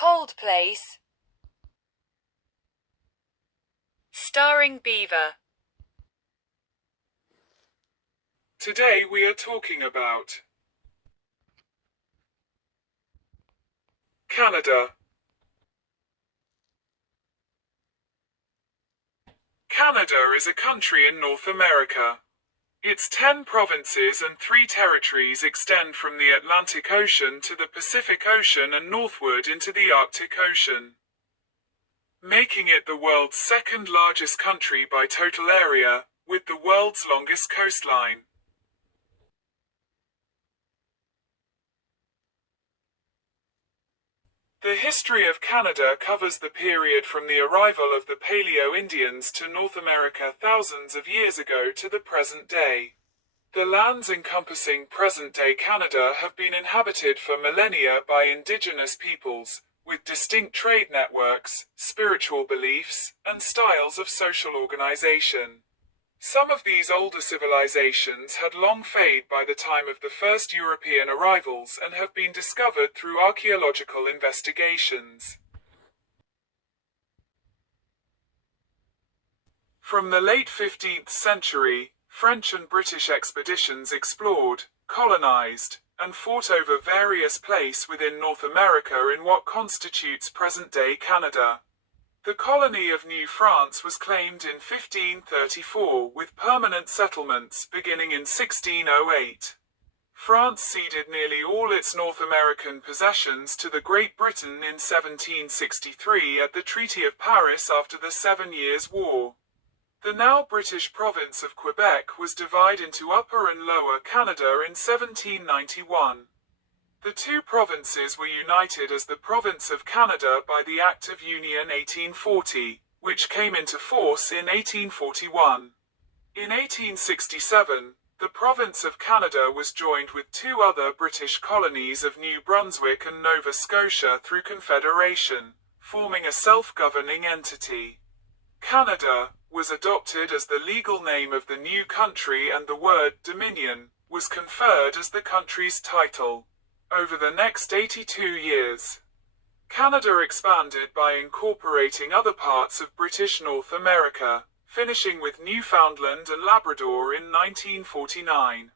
Cold Place. Starring Beaver. Today we are talking about Canada. Canada is a country in North America. Its 10 provinces and 3 territories extend from the Atlantic Ocean to the Pacific Ocean and northward into the Arctic Ocean, making it the world's second largest country by total area, with the world's longest coastline. The history of Canada covers the period from the arrival of the Paleo-Indians to North America thousands of years ago to the present day. The lands encompassing present-day Canada have been inhabited for millennia by indigenous peoples, with distinct trade networks, spiritual beliefs, and styles of social organization. Some of these older civilizations had long faded by the time of the first European arrivals and have been discovered through archaeological investigations. From the late 15th century, French and British expeditions explored, colonized, and fought over various places within North America in what constitutes present-day Canada. The colony of New France was claimed in 1534 with permanent settlements beginning in 1608. France ceded nearly all its North American possessions to the Great Britain in 1763 at the Treaty of Paris after the 7 Years' War. The now British province of Quebec was divided into Upper and Lower Canada in 1791. The two provinces were united as the Province of Canada by the Act of Union 1840, which came into force in 1841. In 1867, the Province of Canada was joined with 2 other British colonies of New Brunswick and Nova Scotia through confederation, forming a self-governing entity. Canada was adopted as the legal name of the new country, and the word Dominion was conferred as the country's title. Over the next 82 years, Canada expanded by incorporating other parts of British North America, finishing with Newfoundland and Labrador in 1949.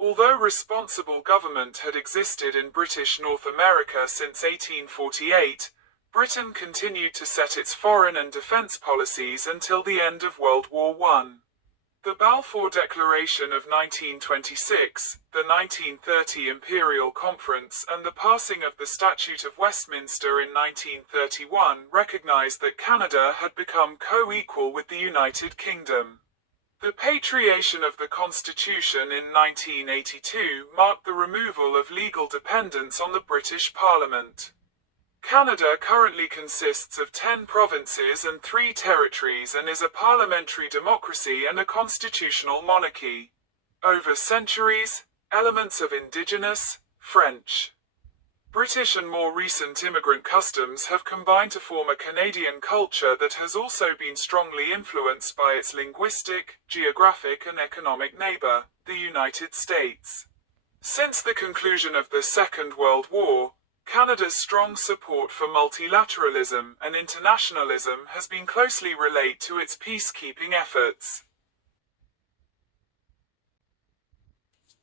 Although responsible government had existed in British North America since 1848, Britain continued to set its foreign and defense policies until the end of World War I. The Balfour Declaration of 1926, the 1930 Imperial Conference, and the passing of the Statute of Westminster in 1931 recognized that Canada had become co-equal with the United Kingdom. The patriation of the Constitution in 1982 marked the removal of legal dependence on the British Parliament. Canada currently consists of 10 provinces and 3 territories and is a parliamentary democracy and a constitutional monarchy. Over centuries, elements of Indigenous, French, British and more recent immigrant customs have combined to form a Canadian culture that has also been strongly influenced by its linguistic, geographic and economic neighbor, the United States. Since the conclusion of the Second World War, Canada's strong support for multilateralism and internationalism has been closely related to its peacekeeping efforts.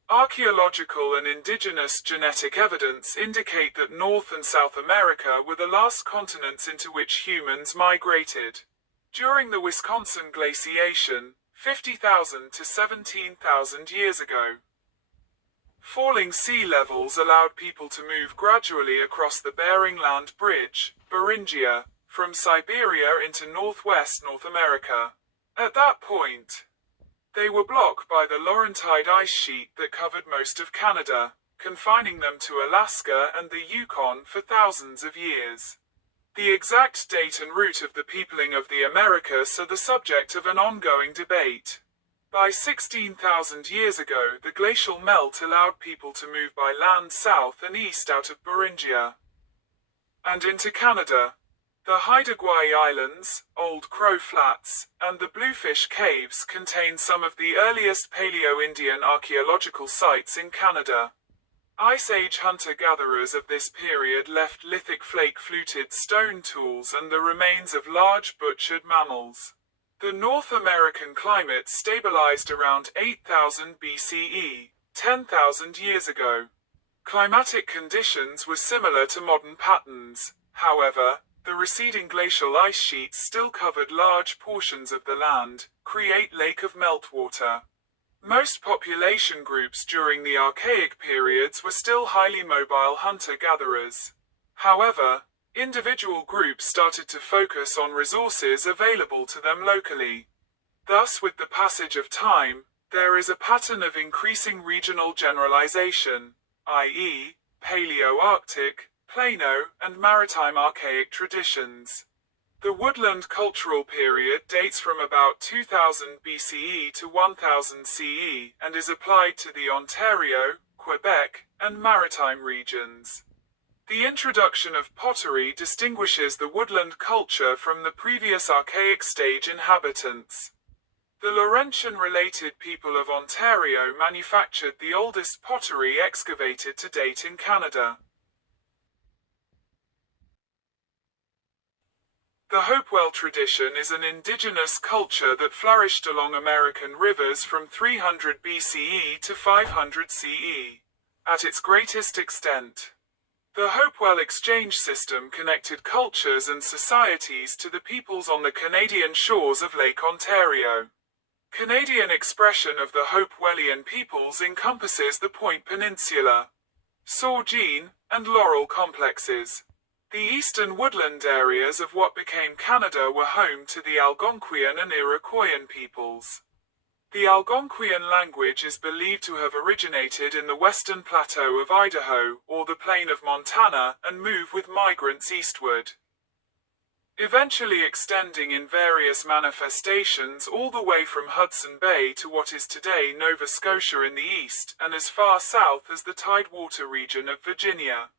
Archaeological and indigenous genetic evidence indicate that North and South America were the last continents into which humans migrated. During the Wisconsin glaciation, 50,000 to 17,000 years ago, falling sea levels allowed people to move gradually across the Bering Land Bridge, Beringia, from Siberia into northwest North America. At that point, they were blocked by the Laurentide ice sheet that covered most of Canada, confining them to Alaska and the Yukon for thousands of years. The exact date and route of the peopling of the Americas are the subject of an ongoing debate. By 16,000 years ago, the glacial melt allowed people to move by land south and east out of Beringia and into Canada. The Haida Gwaii Islands, Old Crow Flats, and the Bluefish Caves contain some of the earliest Paleo-Indian archaeological sites in Canada. Ice Age hunter-gatherers of this period left lithic flake-fluted stone tools and the remains of large butchered mammals. The North American climate stabilized around 8000 BCE, 10,000 years ago. Climatic conditions were similar to modern patterns. However, the receding glacial ice sheets still covered large portions of the land, create lake of meltwater. Most population groups during the Archaic periods were still highly mobile hunter-gatherers. However, individual groups started to focus on resources available to them locally. Thus, with the passage of time, there is a pattern of increasing regional generalization, i.e., Paleo-Arctic, Plano, and maritime archaic traditions. The woodland cultural period dates from about 2000 BCE to 1000 CE and is applied to the Ontario, Quebec, and maritime regions. The introduction of pottery distinguishes the woodland culture from the previous archaic stage inhabitants. The Laurentian-related people of Ontario manufactured the oldest pottery excavated to date in Canada. The Hopewell tradition is an indigenous culture that flourished along American rivers from 300 BCE to 500 CE. At its greatest extent, the Hopewell exchange system connected cultures and societies to the peoples on the Canadian shores of Lake Ontario. Canadian expression of the Hopewellian peoples encompasses the Point Peninsula, Sault Jean, and Laurel complexes. The eastern woodland areas of what became Canada were home to the Algonquian and Iroquoian peoples. The Algonquian language is believed to have originated in the western plateau of Idaho, or the plain of Montana, and move with migrants eastward, eventually extending in various manifestations all the way from Hudson Bay to what is today Nova Scotia in the east, and as far south as the Tidewater region of Virginia.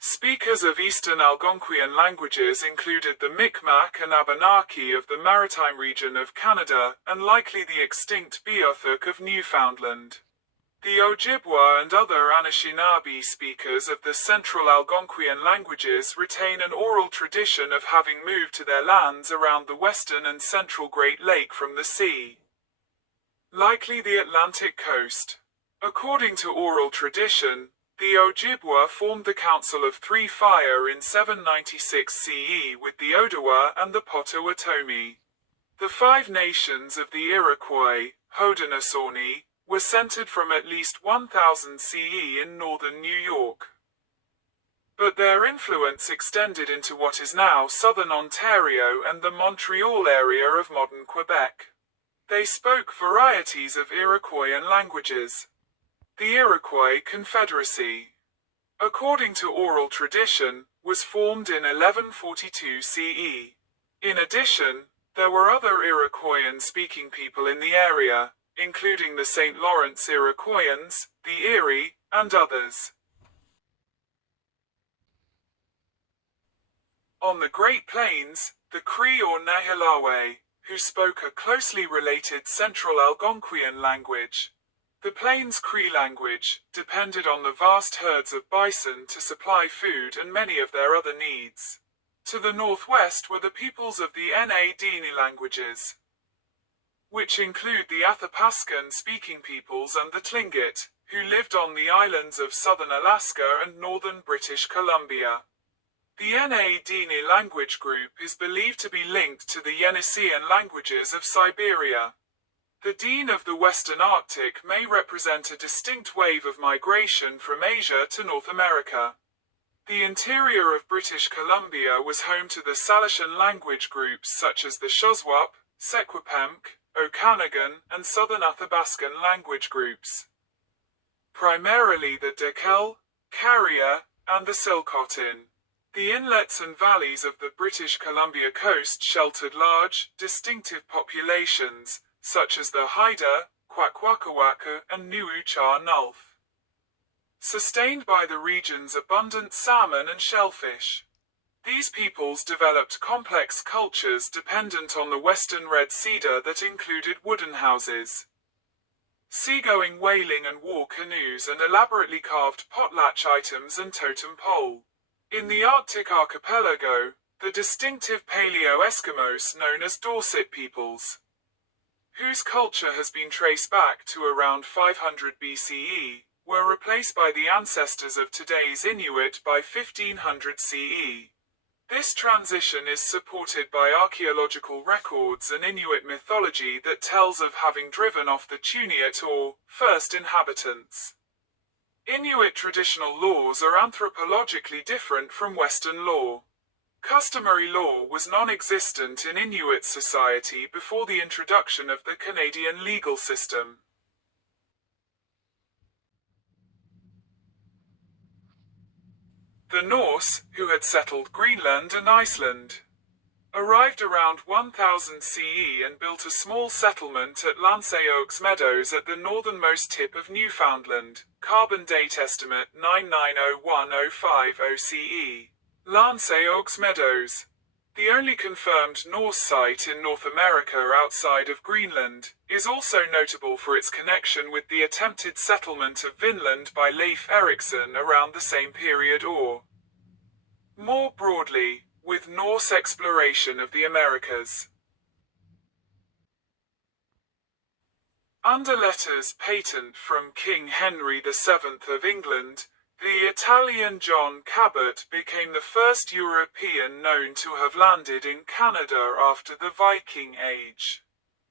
Speakers of Eastern Algonquian languages included the Mi'kmaq and Abenaki of the maritime region of Canada, and likely the extinct Beothuk of Newfoundland. The Ojibwa and other Anishinaabe speakers of the Central Algonquian languages retain an oral tradition of having moved to their lands around the western and central Great Lake from the sea, likely the Atlantic coast. According to oral tradition, the Ojibwa formed the Council of Three Fire in 796 CE with the Odawa and the Potawatomi. The five nations of the Iroquois, Haudenosaunee, were centered from at least 1000 CE in northern New York. But their influence extended into what is now southern Ontario and the Montreal area of modern Quebec. They spoke varieties of Iroquoian languages. The Iroquois Confederacy, according to oral tradition, was formed in 1142 CE. In addition, there were other Iroquoian-speaking people in the area, including the St. Lawrence Iroquoians, the Erie, and others. On the Great Plains, the Cree or Nahilawe, who spoke a closely related Central Algonquian language. The Plains Cree language depended on the vast herds of bison to supply food and many of their other needs. To the northwest were the peoples of the Na-Dene languages, which include the Athabascan-speaking peoples and the Tlingit, who lived on the islands of southern Alaska and northern British Columbia. The Na-Dene language group is believed to be linked to the Yeniseian languages of Siberia. The Dene of the Western Arctic may represent a distinct wave of migration from Asia to North America. The interior of British Columbia was home to the Salishan language groups such as the Shuswap, Secwepemc, Okanagan, and Southern Athabascan language groups. Primarily the Dekel, Carrier, and the Silcotin. The inlets and valleys of the British Columbia coast sheltered large, distinctive populations, such as the Haida, Kwakwaka'wakw, and Nuu-chah-nulth, sustained by the region's abundant salmon and shellfish. These peoples developed complex cultures dependent on the western red cedar that included wooden houses, seagoing whaling and war canoes and elaborately carved potlatch items and totem pole. In the Arctic archipelago, the distinctive Paleo-Eskimos known as Dorset peoples, whose culture has been traced back to around 500 BCE, were replaced by the ancestors of today's Inuit by 1500 CE. This transition is supported by archaeological records and Inuit mythology that tells of having driven off the Tuniat or first inhabitants. Inuit traditional laws are anthropologically different from Western law. Customary law was non-existent in Inuit society before the introduction of the Canadian legal system. The Norse, who had settled Greenland and Iceland, arrived around 1000 CE and built a small settlement at Lanceoaks Meadows at the northernmost tip of Newfoundland. Carbon date estimate 9901-050 CE. Lanceoaks Meadows, the only confirmed Norse site in North America outside of Greenland, is also notable for its connection with the attempted settlement of Vinland by Leif Erikson around the same period or, more broadly, with Norse exploration of the Americas. Under letters patent from King Henry VII of England, the Italian John Cabot became the first European known to have landed in Canada after the Viking Age.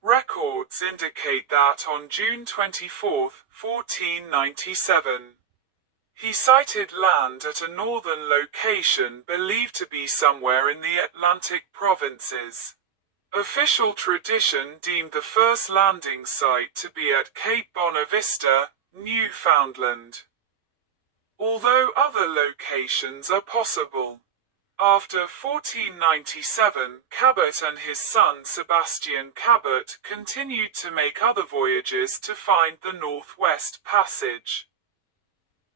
Records indicate that on June 24, 1497, he sighted land at a northern location believed to be somewhere in the Atlantic provinces. Official tradition deemed the first landing site to be at Cape Bonavista, Newfoundland, although other locations are possible. After 1497, Cabot and his son Sebastian Cabot continued to make other voyages to find the Northwest Passage,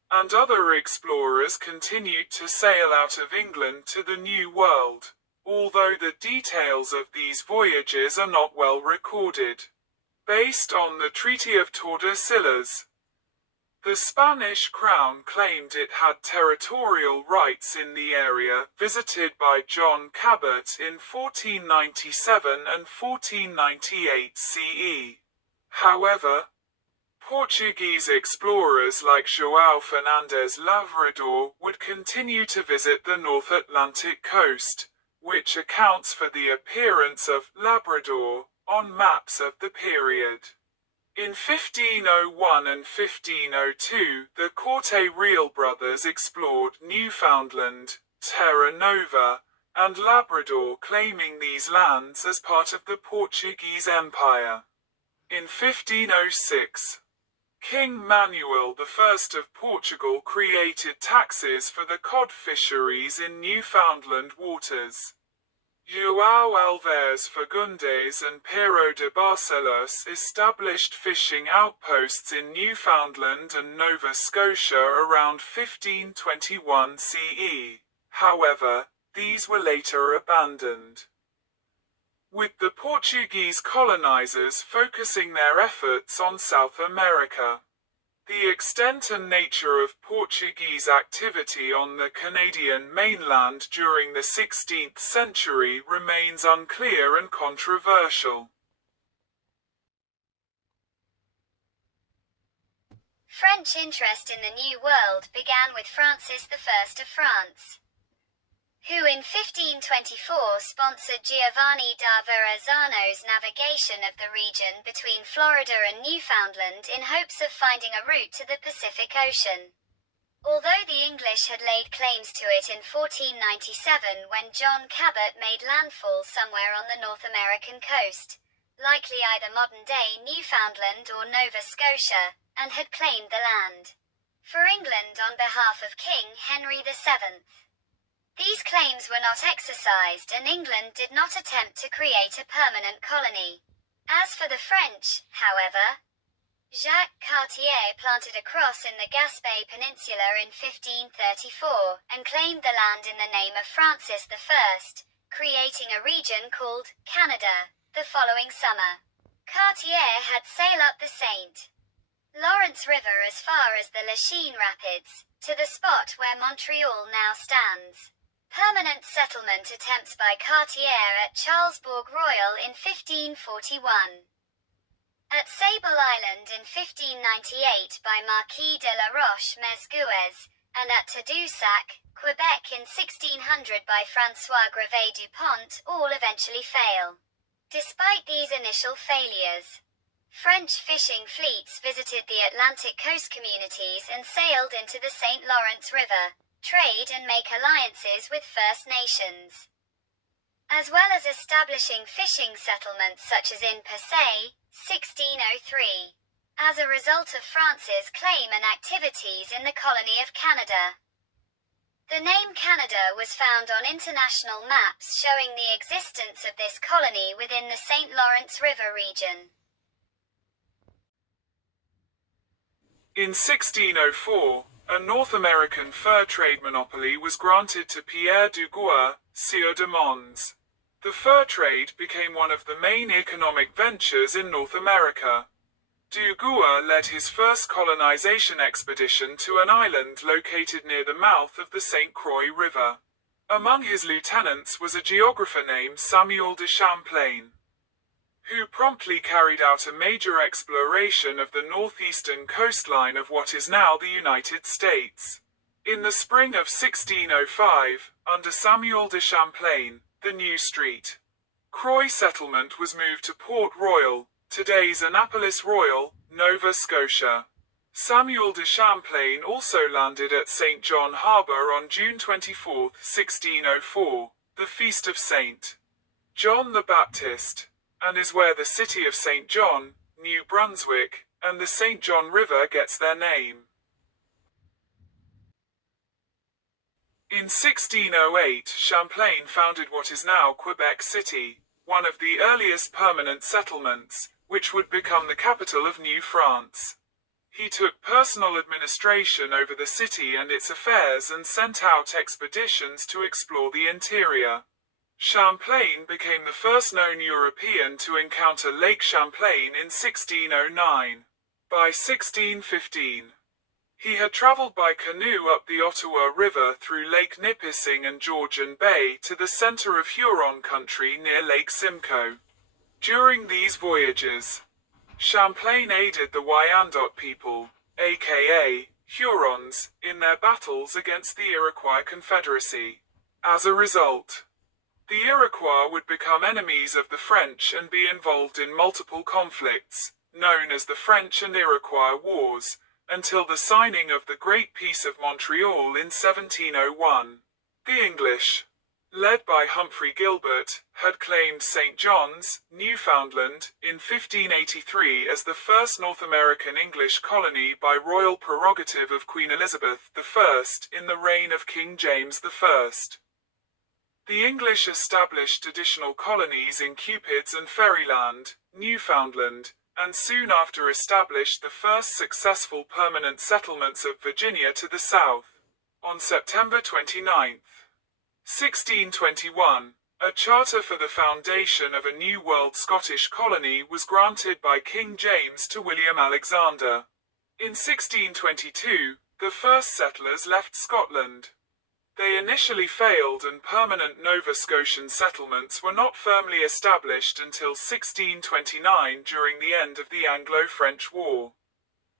and other explorers continued to sail out of England to the New World, although the details of these voyages are not well recorded. Based on the Treaty of Tordesillas, the Spanish crown claimed it had territorial rights in the area visited by John Cabot in 1497 and 1498 CE. However, Portuguese explorers like João Fernandes Lavrador would continue to visit the North Atlantic coast, which accounts for the appearance of Labrador on maps of the period. In 1501 and 1502, the Corte-Real brothers explored Newfoundland, Terra Nova, and Labrador, claiming these lands as part of the Portuguese Empire. In 1506, King Manuel I of Portugal created taxes for the cod fisheries in Newfoundland waters. João Alves Fagundes and Pero de Barcelos established fishing outposts in Newfoundland and Nova Scotia around 1521 CE. However, these were later abandoned, with the Portuguese colonizers focusing their efforts on South America. The extent and nature of Portuguese activity on the Canadian mainland during the 16th century remains unclear and controversial. French interest in the New World began with Francis I of France, who in 1524 sponsored Giovanni da Verrazzano's navigation of the region between Florida and Newfoundland in hopes of finding a route to the Pacific Ocean. Although the English had laid claims to it in 1497 when John Cabot made landfall somewhere on the North American coast, likely either modern-day Newfoundland or Nova Scotia, and had claimed the land for England on behalf of King Henry VII. These claims were not exercised and England did not attempt to create a permanent colony. As for the French, however, Jacques Cartier planted a cross in the Gaspé Peninsula in 1534 and claimed the land in the name of Francis I, creating a region called Canada. The following summer, Cartier had sailed up the St. Lawrence River as far as the Lachine Rapids, to the spot where Montreal now stands. Permanent settlement attempts by Cartier at Charlesbourg Royal in 1541. At Sable Island in 1598 by Marquis de la Roche-Mesguez, and at Tadoussac, Quebec in 1600 by François Gravé du Pont, all eventually fail. Despite these initial failures, French fishing fleets visited the Atlantic coast communities and sailed into the St. Lawrence River, trade and make alliances with First Nations, as well as establishing fishing settlements such as in Passaic, 1603. As a result of France's claim and activities in the colony of Canada. The name Canada was found on international maps showing the existence of this colony within the St. Lawrence River region. In 1604, a North American fur trade monopoly was granted to Pierre du Gouin, Sieur de Mons. The fur trade became one of the main economic ventures in North America. Du Gouin led his first colonization expedition to an island located near the mouth of the St. Croix River. Among his lieutenants was a geographer named Samuel de Champlain, who promptly carried out a major exploration of the northeastern coastline of what is now the United States. In the spring of 1605, under Samuel de Champlain, the new St. Croix settlement was moved to Port Royal, today's Annapolis Royal, Nova Scotia. Samuel de Champlain also landed at St. John Harbor on June 24, 1604, the feast of St. John the Baptist, and is where the city of St. John, New Brunswick, and the St. John River gets their name. In 1608, Champlain founded what is now Quebec City, one of the earliest permanent settlements, which would become the capital of New France. He took personal administration over the city and its affairs and sent out expeditions to explore the interior. Champlain became the first known European to encounter Lake Champlain in 1609. By 1615, he had traveled by canoe up the Ottawa River through Lake Nipissing and Georgian Bay to the center of Huron country near Lake Simcoe. During these voyages, Champlain aided the Wyandot people, aka Hurons, in their battles against the Iroquois Confederacy. As a result, the Iroquois would become enemies of the French and be involved in multiple conflicts, known as the French and Iroquois Wars, until the signing of the Great Peace of Montreal in 1701. The English, led by Humphrey Gilbert, had claimed St. John's, Newfoundland, in 1583 as the first North American English colony by royal prerogative of Queen Elizabeth I in the reign of King James I. The English established additional colonies in Cupid's and Ferryland, Newfoundland, and soon after established the first successful permanent settlements of Virginia to the south. On September 29, 1621, a charter for the foundation of a New World Scottish colony was granted by King James to William Alexander. In 1622, the first settlers left Scotland. They initially failed and permanent Nova Scotian settlements were not firmly established until 1629 during the end of the Anglo-French War.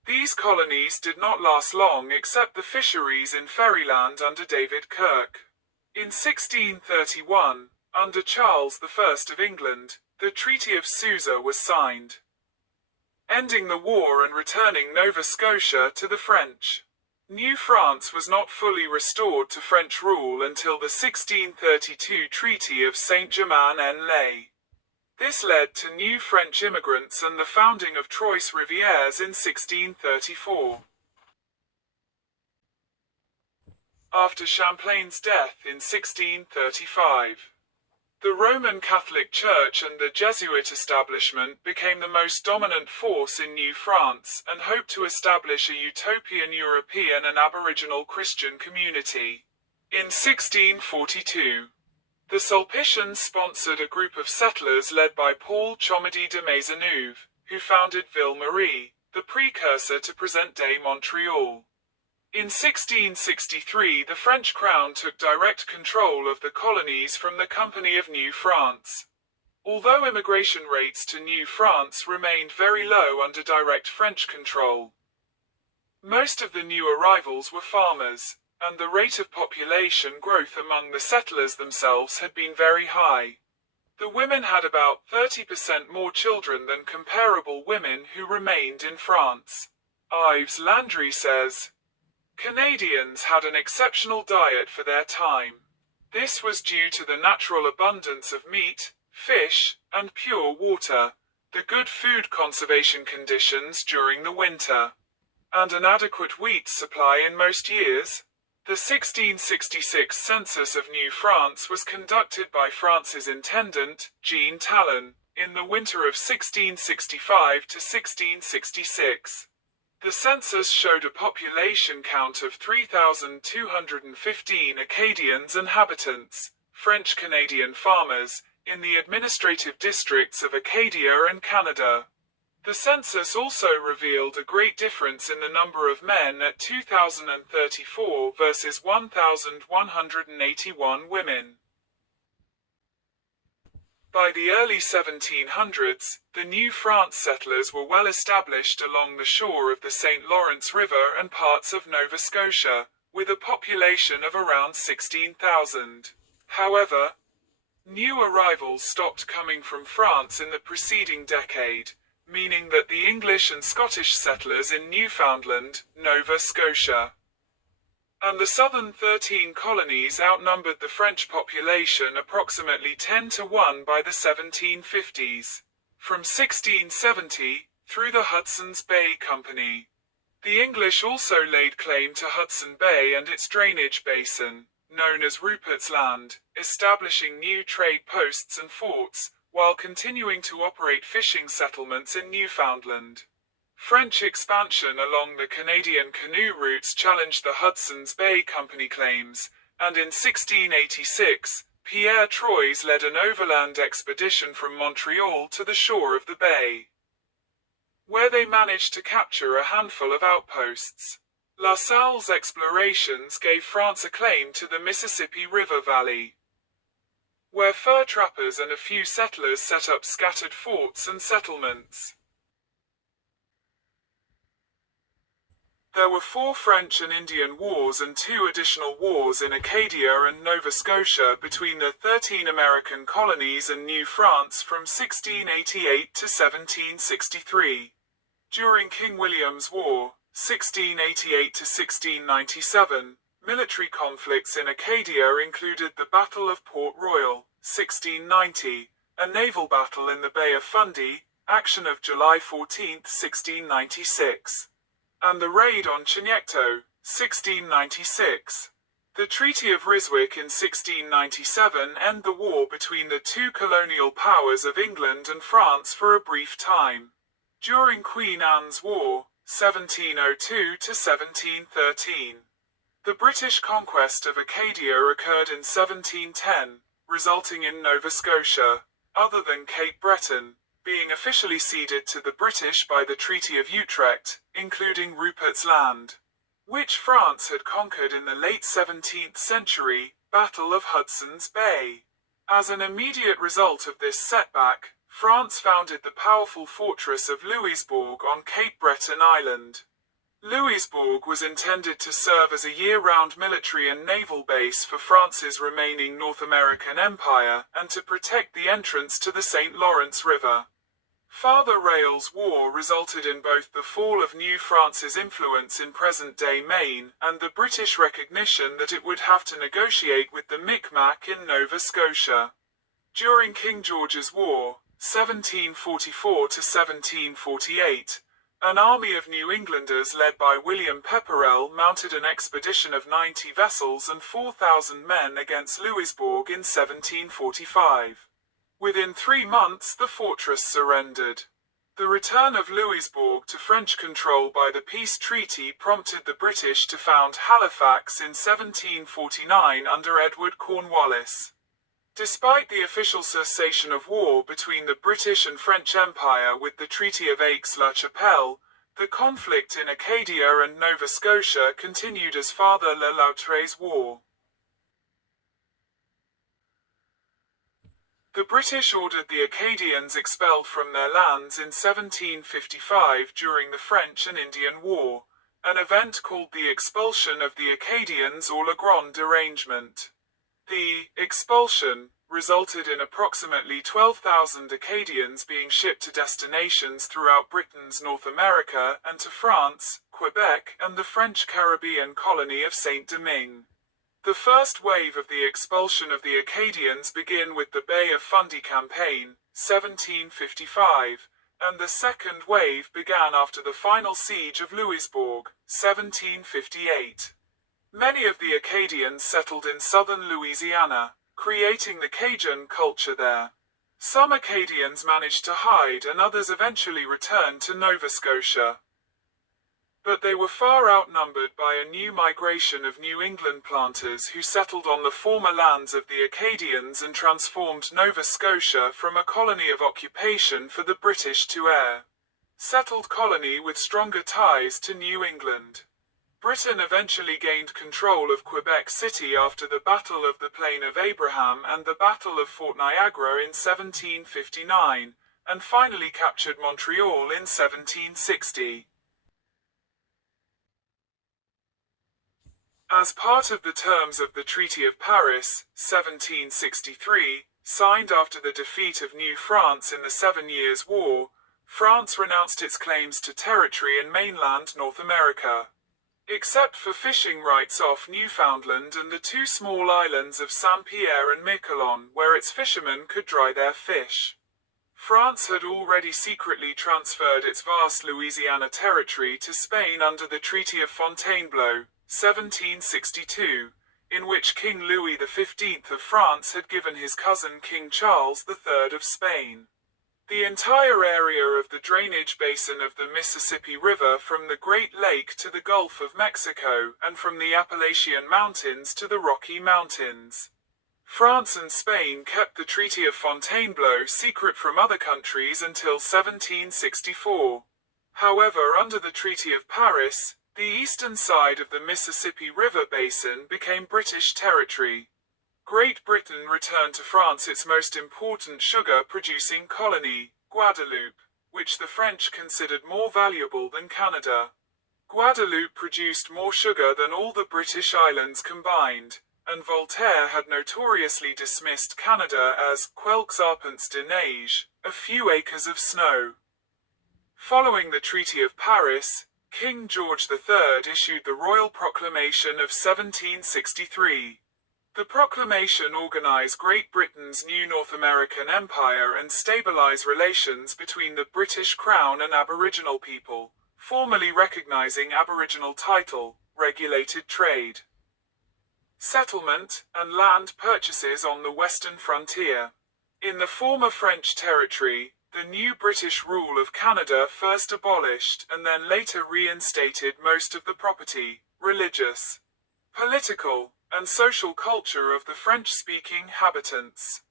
These colonies did not last long except the fisheries in Ferryland under David Kirke. In 1631, under Charles I of England, the Treaty of Suza was signed, ending the war and returning Nova Scotia to the French. New France was not fully restored to French rule until the 1632 Treaty of Saint-Germain-en-Laye. This led to new French immigrants and the founding of Trois-Rivières in 1634. After Champlain's death in 1635, the Roman Catholic Church and the Jesuit establishment became the most dominant force in New France and hoped to establish a utopian European and Aboriginal Christian community. In 1642, the Sulpicians sponsored a group of settlers led by Paul Chomedy de Maisonneuve, who founded Ville Marie, the precursor to present-day Montreal. In 1663, the French crown took direct control of the colonies from the Company of New France. Although immigration rates to New France remained very low under direct French control, most of the new arrivals were farmers, and the rate of population growth among the settlers themselves had been very high. The women had about 30% more children than comparable women who remained in France. Yves Landry says, Canadians had an exceptional diet for their time. This was due to the natural abundance of meat, fish, and pure water, the good food conservation conditions during the winter, and an adequate wheat supply in most years. The 1666 census of New France was conducted by France's intendant, Jean Talon, in the winter of 1665 to 1666. The census showed a population count of 3,215 Acadians inhabitants, French-Canadian farmers, in the administrative districts of Acadia and Canada. The census also revealed a great difference in the number of men at 2,034 versus 1,181 women. By the early 1700s, the New France settlers were well established along the shore of the St. Lawrence River and parts of Nova Scotia, with a population of around 16,000. However, new arrivals stopped coming from France in the preceding decade, meaning that the English and Scottish settlers in Newfoundland, Nova Scotia, and the southern 13 colonies outnumbered the French population approximately 10 to 1 by the 1750s. From 1670, through the Hudson's Bay Company, the English also laid claim to Hudson Bay and its drainage basin, known as Rupert's Land, establishing new trade posts and forts, while continuing to operate fishing settlements in Newfoundland. French expansion along the Canadian canoe routes challenged the Hudson's Bay Company claims, and in 1686, Pierre Troyes led an overland expedition from Montreal to the shore of the bay, where they managed to capture a handful of outposts. La Salle's explorations gave France a claim to the Mississippi River Valley, where fur trappers and a few settlers set up scattered forts and settlements. There were 4 French and Indian Wars and 2 additional wars in Acadia and Nova Scotia between the 13 American colonies and New France from 1688 to 1763. During King William's War, 1688 to 1697, military conflicts in Acadia included the Battle of Port Royal, 1690, a naval battle in the Bay of Fundy, action of July 14, 1696, and the raid on Chignecto, 1696. The Treaty of Ryswick in 1697 ended the war between the two colonial powers of England and France for a brief time. During Queen Anne's War, 1702 to 1713, the British conquest of Acadia occurred in 1710, resulting in Nova Scotia, other than Cape Breton, being officially ceded to the British by the Treaty of Utrecht, including Rupert's Land, which France had conquered in the late 17th century, Battle of Hudson's Bay. As an immediate result of this setback, France founded the powerful fortress of Louisbourg on Cape Breton Island. Louisbourg was intended to serve as a year-round military and naval base for France's remaining North American empire, and to protect the entrance to the St. Lawrence River. Father Rail's War resulted in both the fall of New France's influence in present-day Maine, and the British recognition that it would have to negotiate with the Micmac in Nova Scotia. During King George's War, 1744 to 1748, an army of New Englanders led by William Pepperell mounted an expedition of 90 vessels and 4,000 men against Louisbourg in 1745. Within 3 months the fortress surrendered. The return of Louisbourg to French control by the peace treaty prompted the British to found Halifax in 1749 under Edward Cornwallis. Despite the official cessation of war between the British and French Empire with the Treaty of Aix-la-Chapelle, The conflict in Acadia and Nova Scotia continued as Father Le Loutre's War. The British ordered the Acadians expelled from their lands in 1755 during the French and Indian War, an event called the expulsion of the Acadians or Le Grand Derangement. The expulsion resulted in approximately 12,000 Acadians being shipped to destinations throughout Britain's North America and to France, Quebec, and the French Caribbean colony of Saint-Domingue. The first wave of the expulsion of the Acadians began with the Bay of Fundy campaign, 1755, and the second wave began after the final siege of Louisbourg, 1758. Many of the Acadians settled in southern Louisiana, creating the Cajun culture there. Some Acadians managed to hide and others eventually returned to Nova Scotia. But they were far outnumbered by a new migration of New England planters who settled on the former lands of the Acadians and transformed Nova Scotia from a colony of occupation for the British to a settled colony with stronger ties to New England. Britain eventually gained control of Quebec City after the Battle of the Plain of Abraham and the Battle of Fort Niagara in 1759, and finally captured Montreal in 1760. As part of the terms of the Treaty of Paris, 1763, signed after the defeat of New France in the 7 Years' War, France renounced its claims to territory in mainland North America. Except for fishing rights off Newfoundland and the two small islands of Saint-Pierre and Miquelon, where its fishermen could dry their fish. France had already secretly transferred its vast Louisiana territory to Spain under the Treaty of Fontainebleau, 1762, in which King Louis XV of France had given his cousin King Charles III of Spain the entire area of the drainage basin of the Mississippi River from the Great Lake to the Gulf of Mexico, and from the Appalachian Mountains to the Rocky Mountains. France and Spain kept the Treaty of Fontainebleau secret from other countries until 1764. However, under the Treaty of Paris, the eastern side of the Mississippi River basin became British territory. Great Britain returned to France its most important sugar-producing colony, Guadeloupe, which the French considered more valuable than Canada. Guadeloupe produced more sugar than all the British islands combined, and Voltaire had notoriously dismissed Canada as quelques arpents de neige, a few acres of snow. Following the Treaty of Paris, King George III issued the Royal Proclamation of 1763. The proclamation organized Great Britain's new North American empire and stabilized relations between the British Crown and Aboriginal people, formally recognizing Aboriginal title, regulated trade, settlement, and land purchases on the western frontier. In the former French territory, the new British rule of Canada first abolished and then later reinstated most of the property, religious, political, and social culture of the French-speaking habitants,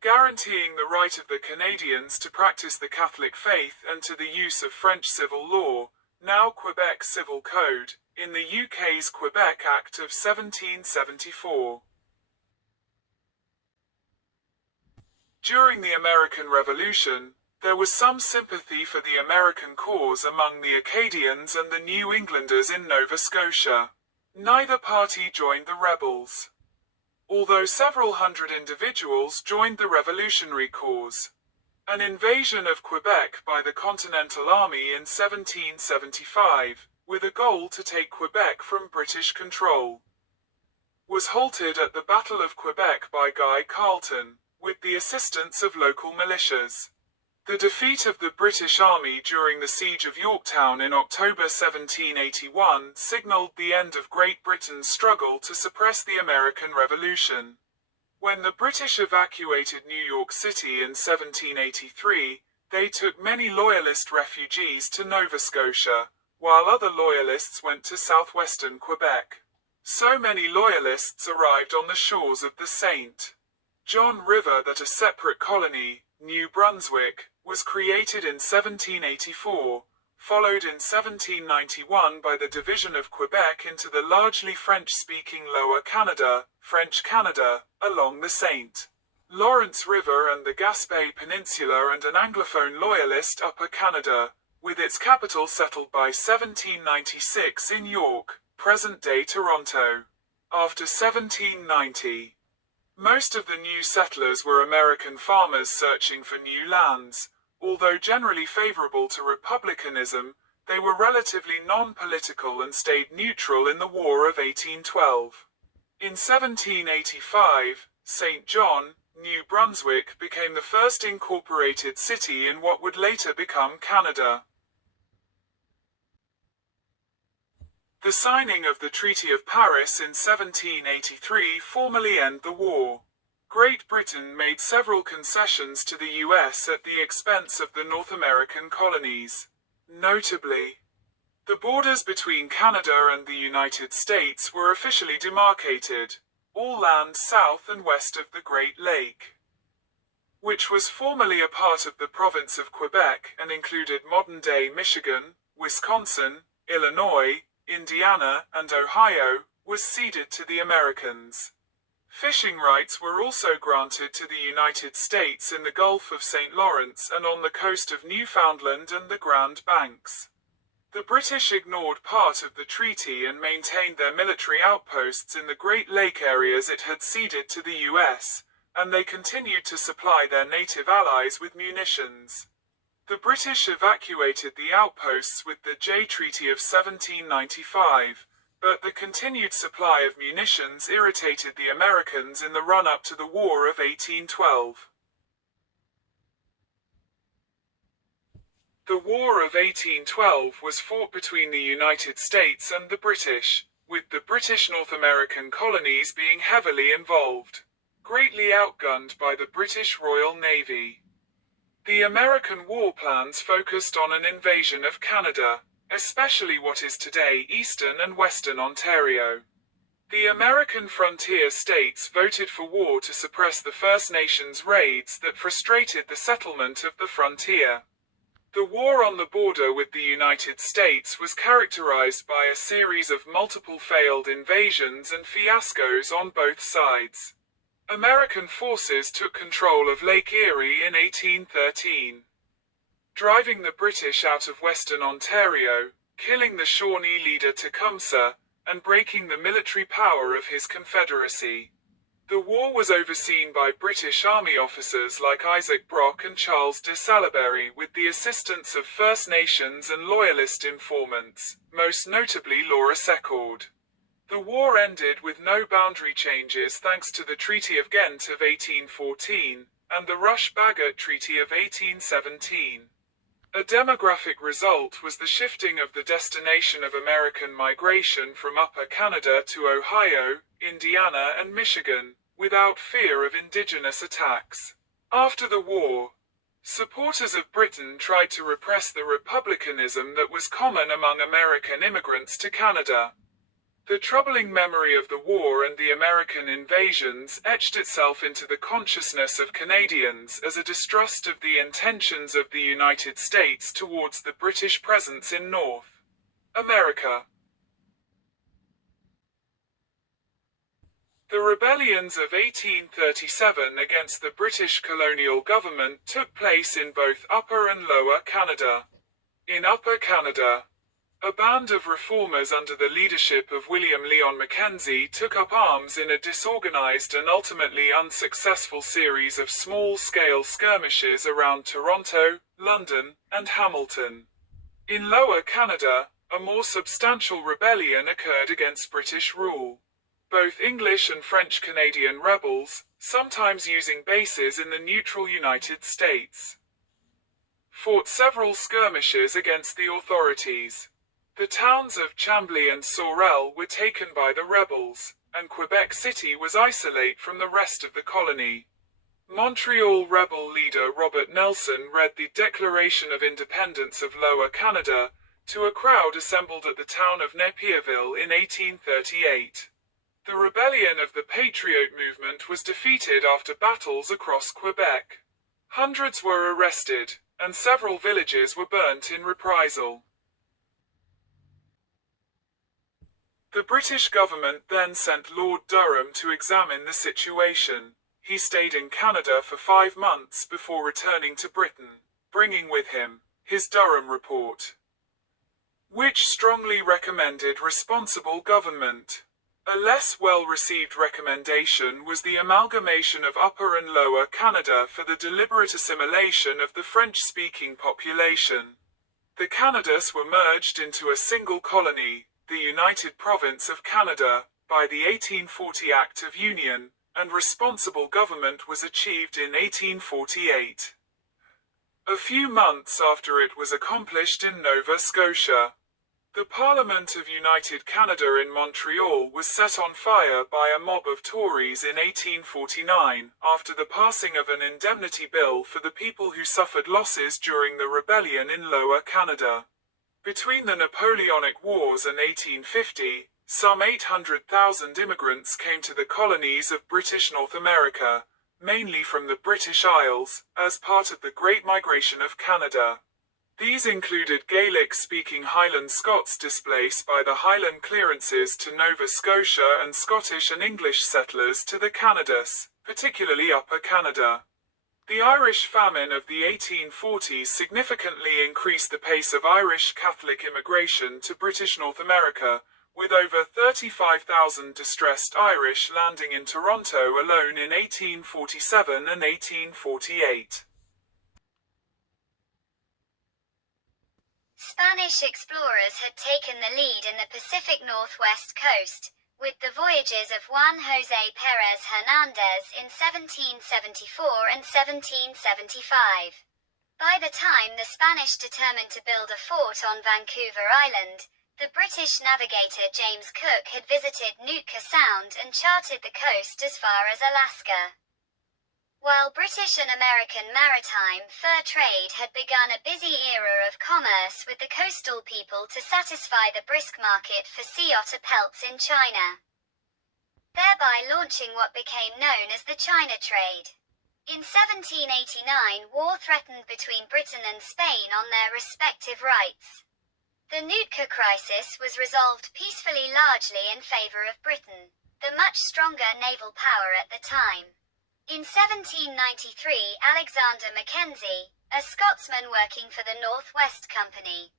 guaranteeing the right of the Canadians to practice the Catholic faith and to the use of French civil law, now Quebec Civil Code, in the UK's Quebec Act of 1774. During the American Revolution, there was some sympathy for the American cause among the Acadians and the New Englanders in Nova Scotia. Neither party joined the rebels, although several hundred individuals joined the revolutionary cause. An invasion of Quebec by the Continental Army in 1775, with a goal to take Quebec from British control, was halted at the Battle of Quebec by Guy Carleton, with the assistance of local militias. The defeat of the British Army during the Siege of Yorktown in October 1781 signaled the end of Great Britain's struggle to suppress the American Revolution. When the British evacuated New York City in 1783, they took many Loyalist refugees to Nova Scotia, while other Loyalists went to southwestern Quebec. So many Loyalists arrived on the shores of the St. John River that a separate colony, New Brunswick, was created in 1784, followed in 1791 by the division of Quebec into the largely French-speaking Lower Canada, French Canada, along the St. Lawrence River and the Gaspé Peninsula, and an Anglophone Loyalist Upper Canada, with its capital settled by 1796 in York, present-day Toronto. After 1790, most of the new settlers were American farmers searching for new lands. Although generally favorable to republicanism, they were relatively non-political and stayed neutral in the War of 1812. In 1785, St. John, New Brunswick became the first incorporated city in what would later become Canada. The signing of the Treaty of Paris in 1783 formally ended the war. Great Britain made several concessions to the US at the expense of the North American colonies. Notably, the borders between Canada and the United States were officially demarcated, all land south and west of the Great Lake, which was formerly a part of the province of Quebec and included modern-day Michigan, Wisconsin, Illinois, Indiana, and Ohio, was ceded to the Americans. Fishing rights were also granted to the United States in the Gulf of St. Lawrence and on the coast of Newfoundland and the Grand Banks. The British ignored part of the treaty and maintained their military outposts in the Great Lake areas it had ceded to the US, and they continued to supply their native allies with munitions. The British evacuated the outposts with the Jay Treaty of 1795, but the continued supply of munitions irritated the Americans in the run-up to the War of 1812. The War of 1812 was fought between the United States and the British, with the British North American colonies being heavily involved, greatly outgunned by the British Royal Navy. The American war plans focused on an invasion of Canada, especially what is today eastern and western Ontario. The American frontier states voted for war to suppress the First Nations raids that frustrated the settlement of the frontier. The war on the border with the United States was characterized by a series of multiple failed invasions and fiascos on both sides. American forces took control of Lake Erie in 1813, driving the British out of Western Ontario, killing the Shawnee leader Tecumseh, and breaking the military power of his confederacy. The war was overseen by British Army officers like Isaac Brock and Charles de Salaberry with the assistance of First Nations and Loyalist informants, most notably Laura Secord. The war ended with no boundary changes thanks to the Treaty of Ghent of 1814, and the Rush-Bagot Treaty of 1817. A demographic result was the shifting of the destination of American migration from Upper Canada to Ohio, Indiana, and Michigan, without fear of indigenous attacks. After the war, supporters of Britain tried to repress the republicanism that was common among American immigrants to Canada. The troubling memory of the war and the American invasions etched itself into the consciousness of Canadians as a distrust of the intentions of the United States towards the British presence in North America. The rebellions of 1837 against the British colonial government took place in both Upper and Lower Canada. In Upper Canada, a band of reformers under the leadership of William Lyon Mackenzie took up arms in a disorganized and ultimately unsuccessful series of small-scale skirmishes around Toronto, London, and Hamilton. In Lower Canada, a more substantial rebellion occurred against British rule. Both English and French Canadian rebels, sometimes using bases in the neutral United States, fought several skirmishes against the authorities. The towns of Chambly and Sorel were taken by the rebels, and Quebec City was isolated from the rest of the colony. Montreal rebel leader Robert Nelson read the Declaration of Independence of Lower Canada to a crowd assembled at the town of Napierville in 1838. The rebellion of the Patriot movement was defeated after battles across Quebec. Hundreds were arrested, and several villages were burnt in reprisal. The British government then sent Lord Durham to examine the situation. He stayed in Canada for 5 months before returning to Britain, bringing with him his Durham Report, which strongly recommended responsible government. A less well-received recommendation was the amalgamation of Upper and Lower Canada for the deliberate assimilation of the French-speaking population. The Canadas were merged into a single colony, the United Province of Canada, by the 1840 Act of Union, and responsible government was achieved in 1848. A few months after it was accomplished in Nova Scotia, the Parliament of United Canada in Montreal was set on fire by a mob of Tories in 1849, after the passing of an indemnity bill for the people who suffered losses during the rebellion in Lower Canada. Between the Napoleonic Wars and 1850, some 800,000 immigrants came to the colonies of British North America, mainly from the British Isles, as part of the Great Migration of Canada. These included Gaelic-speaking Highland Scots displaced by the Highland clearances to Nova Scotia and Scottish and English settlers to the Canadas, particularly Upper Canada. The Irish famine of the 1840s significantly increased the pace of Irish Catholic immigration to British North America, with over 35,000 distressed Irish landing in Toronto alone in 1847 and 1848. Spanish explorers had taken the lead in the Pacific Northwest coast, with the voyages of Juan José Pérez Hernández in 1774 and 1775. By the time the Spanish determined to build a fort on Vancouver Island, the British navigator James Cook had visited Nootka Sound and charted the coast as far as Alaska. While British and American maritime fur trade had begun a busy era of commerce with the coastal people to satisfy the brisk market for sea otter pelts in China, thereby launching what became known as the China trade. In 1789, war threatened between Britain and Spain on their respective rights. The Nootka crisis was resolved peacefully, largely in favor of Britain, the much stronger naval power at the time. In 1793, Alexander Mackenzie, a Scotsman working for the North West Company,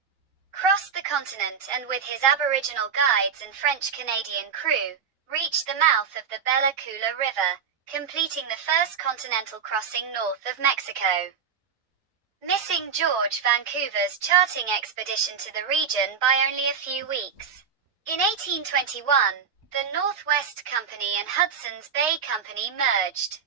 crossed the continent and with his Aboriginal guides and French-Canadian crew, reached the mouth of the Bella Coola River, completing the first continental crossing north of Mexico. Missing George Vancouver's charting expedition to the region by only a few weeks. In 1821, the North West Company and Hudson's Bay Company merged,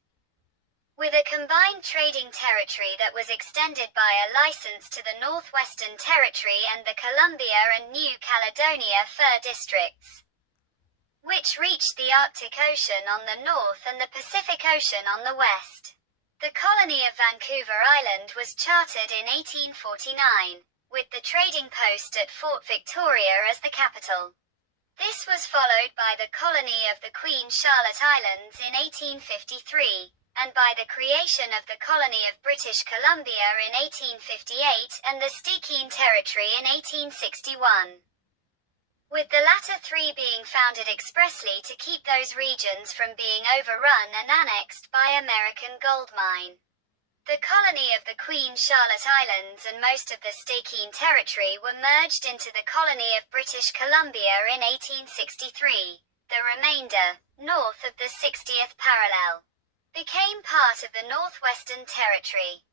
with a combined trading territory that was extended by a license to the Northwestern Territory and the Columbia and New Caledonia Fur Districts, which reached the Arctic Ocean on the north and the Pacific Ocean on the west. The colony of Vancouver Island was chartered in 1849, with the trading post at Fort Victoria as the capital. This was followed by the colony of the Queen Charlotte Islands in 1853, and by the creation of the colony of British Columbia in 1858 and the Stikine Territory in 1861. With the latter three being founded expressly to keep those regions from being overrun and annexed by American gold mine. The colony of the Queen Charlotte Islands and most of the Stikine Territory were merged into the colony of British Columbia in 1863. The remainder, north of the 60th parallel, became part of the Northwestern Territory.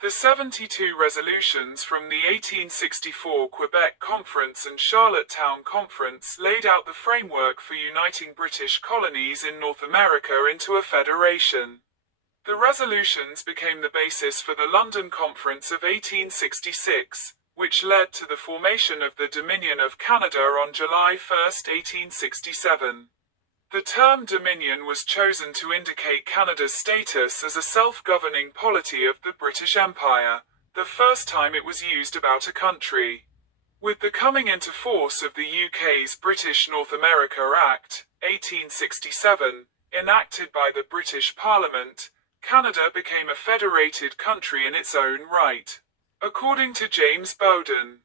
The 72 resolutions from the 1864 Quebec Conference and Charlottetown Conference laid out the framework for uniting British colonies in North America into a federation. The resolutions became the basis for the London Conference of 1866, which led to the formation of the Dominion of Canada on July 1, 1867. The term Dominion was chosen to indicate Canada's status as a self-governing polity of the British Empire, the first time it was used about a country. With the coming into force of the UK's British North America Act, 1867, enacted by the British Parliament, Canada became a federated country in its own right. According to James Bowden,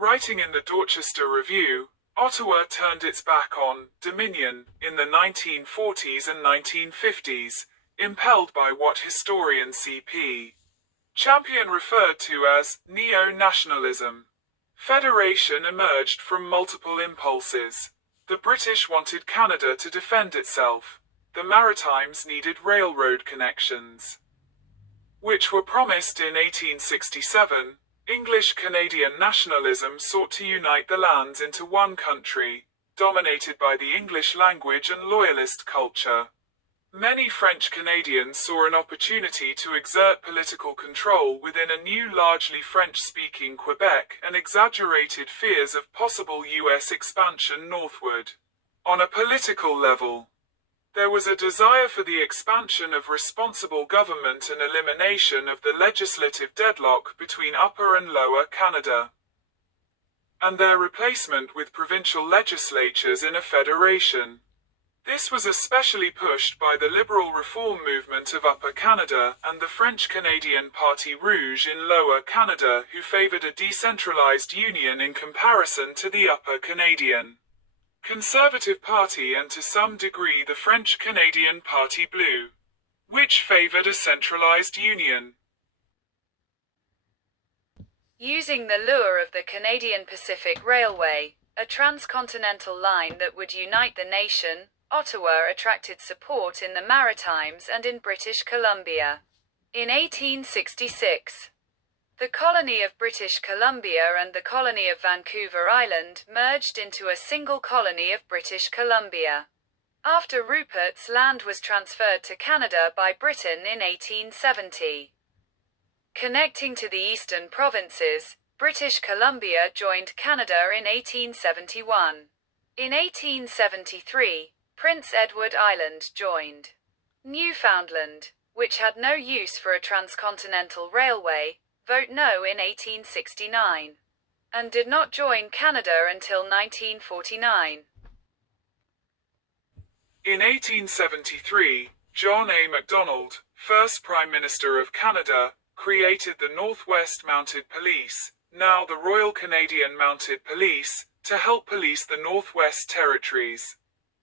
Writing in the Dorchester Review, Ottawa turned its back on Dominion in the 1940s and 1950s, impelled by what historian C.P. Champion referred to as neo-nationalism. Federation emerged from multiple impulses. The British wanted Canada to defend itself. The Maritimes needed railroad connections, which were promised in 1867. English-Canadian nationalism sought to unite the lands into one country, dominated by the English language and loyalist culture. Many French Canadians saw an opportunity to exert political control within a new largely French-speaking Quebec and exaggerated fears of possible U.S. expansion northward. On a political level, there was a desire for the expansion of responsible government and elimination of the legislative deadlock between Upper and Lower Canada, and their replacement with provincial legislatures in a federation. This was especially pushed by the liberal reform movement of Upper Canada and the French-Canadian Parti Rouge in Lower Canada, who favored a decentralized union in comparison to the Upper Canadian Conservative Party and to some degree the French-Canadian Parti Bleu, which favored a centralized union. Using the lure of the Canadian Pacific Railway, a transcontinental line that would unite the nation, Ottawa attracted support in the Maritimes and in British Columbia. In 1866, the colony of British Columbia and the colony of Vancouver Island merged into a single colony of British Columbia, after Rupert's Land was transferred to Canada by Britain in 1870. Connecting to the eastern provinces, British Columbia joined Canada in 1871. In 1873, Prince Edward Island joined Newfoundland, which had no use for a transcontinental railway, vote no in 1869, and did not join Canada until 1949. In 1873, John A. Macdonald, first Prime Minister of Canada, created the Northwest Mounted Police, now the Royal Canadian Mounted Police, to help police the Northwest Territories.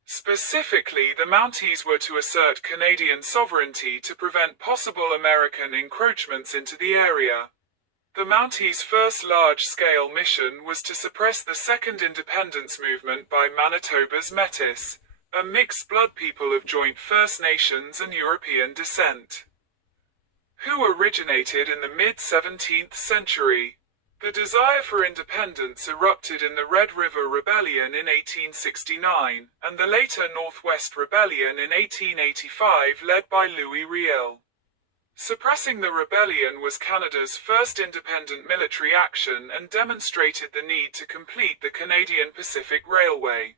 Specifically, the Mounties were to assert Canadian sovereignty to prevent possible American encroachments into the area. The Mounties' first large-scale mission was to suppress the Second Independence Movement by Manitoba's Métis, a mixed-blood people of joint First Nations and European descent, who originated in the mid-17th century. The desire for independence erupted in the Red River Rebellion in 1869, and the later Northwest Rebellion in 1885 led by Louis Riel. Suppressing the rebellion was Canada's first independent military action and demonstrated the need to complete the Canadian Pacific Railway.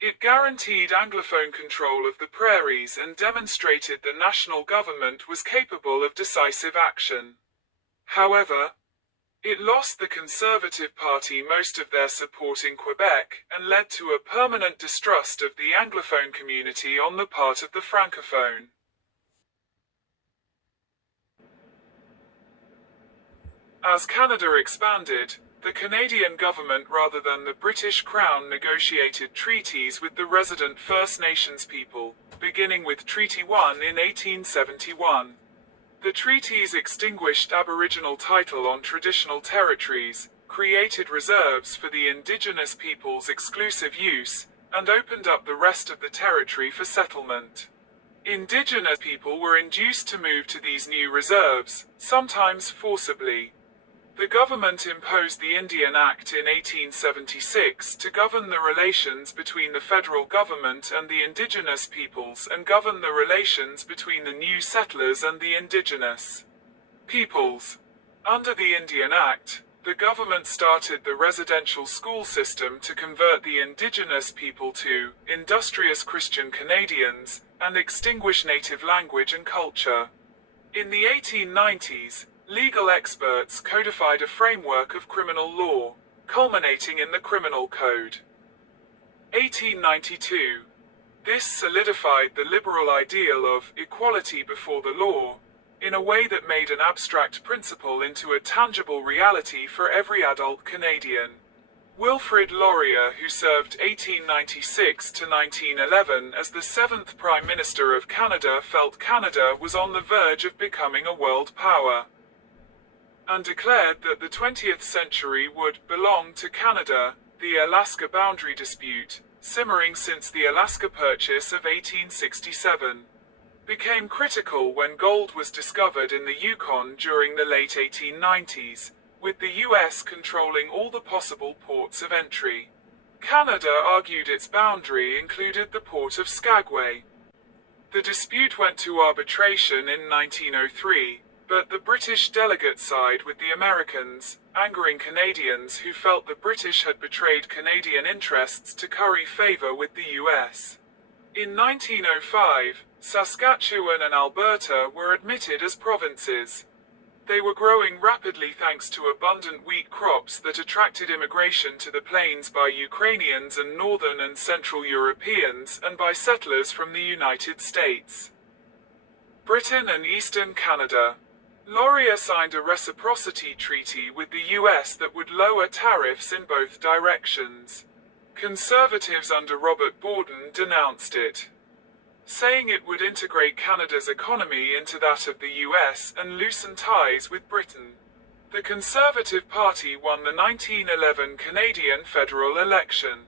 It guaranteed Anglophone control of the prairies and demonstrated the national government was capable of decisive action. However, it lost the Conservative Party most of their support in Quebec and led to a permanent distrust of the Anglophone community on the part of the Francophone. As Canada expanded, the Canadian government rather than the British Crown negotiated treaties with the resident First Nations people, beginning with Treaty 1 in 1871. The treaties extinguished Aboriginal title on traditional territories, created reserves for the Indigenous people's exclusive use, and opened up the rest of the territory for settlement. Indigenous people were induced to move to these new reserves, sometimes forcibly. The government imposed the Indian Act in 1876 to govern the relations between the federal government and the indigenous peoples and govern the relations between the new settlers and the indigenous peoples. Under the Indian Act, the government started the residential school system to convert the indigenous people to industrious Christian Canadians and extinguish native language and culture. In the 1890s, legal experts codified a framework of criminal law, culminating in the Criminal Code. 1892. This solidified the liberal ideal of equality before the law, in a way that made an abstract principle into a tangible reality for every adult Canadian. Wilfrid Laurier, who served 1896 to 1911 as the 7th Prime Minister of Canada, felt Canada was on the verge of becoming a world power, and declared that the 20th century would belong to Canada. The Alaska Boundary Dispute, simmering since the Alaska Purchase of 1867, became critical when gold was discovered in the Yukon during the late 1890s, with the US controlling all the possible ports of entry. Canada argued its boundary included the port of Skagway. The dispute went to arbitration in 1903, but the British delegates sided with the Americans, angering Canadians who felt the British had betrayed Canadian interests to curry favor with the US. In 1905, Saskatchewan and Alberta were admitted as provinces. They were growing rapidly thanks to abundant wheat crops that attracted immigration to the plains by Ukrainians and Northern and Central Europeans, and by settlers from the United States. Britain and Eastern Canada. Laurier signed a reciprocity treaty with the US that would lower tariffs in both directions. Conservatives under Robert Borden denounced it, saying it would integrate Canada's economy into that of the US and loosen ties with Britain. The Conservative Party won the 1911 Canadian federal election.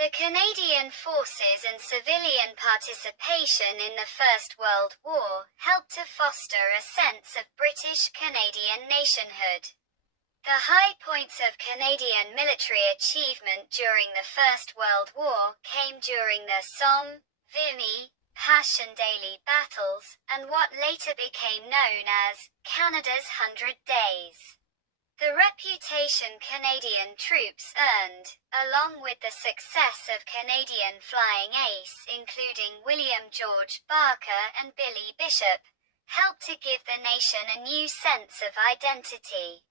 The Canadian forces and civilian participation in the First World War helped to foster a sense of British-Canadian nationhood. The high points of Canadian military achievement during the First World War came during the Somme, Vimy, Passchendaele battles, and what later became known as Canada's 100 Days. The reputation Canadian troops earned, along with the success of Canadian flying ace including William George Barker and Billy Bishop, helped to give the nation a new sense of identity.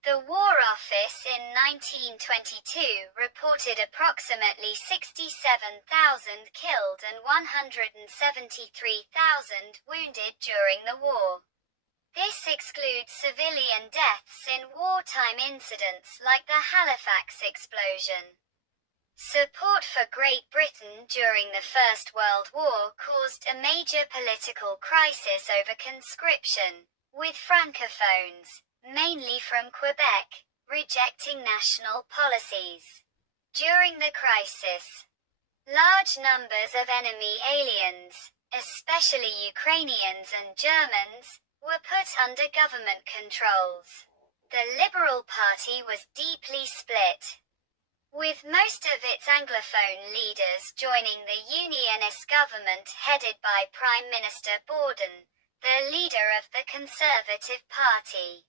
The War Office in 1922 reported approximately 67,000 killed and 173,000 wounded during the war. This excludes civilian deaths in wartime incidents like the Halifax explosion. Support for Great Britain during the First World War caused a major political crisis over conscription, with Francophones, mainly from Quebec, rejecting national policies. During the crisis, large numbers of enemy aliens, especially Ukrainians and Germans, were put under government controls. The Liberal Party was deeply split, with most of its Anglophone leaders joining the Unionist government headed by Prime Minister Borden, the leader of the Conservative Party.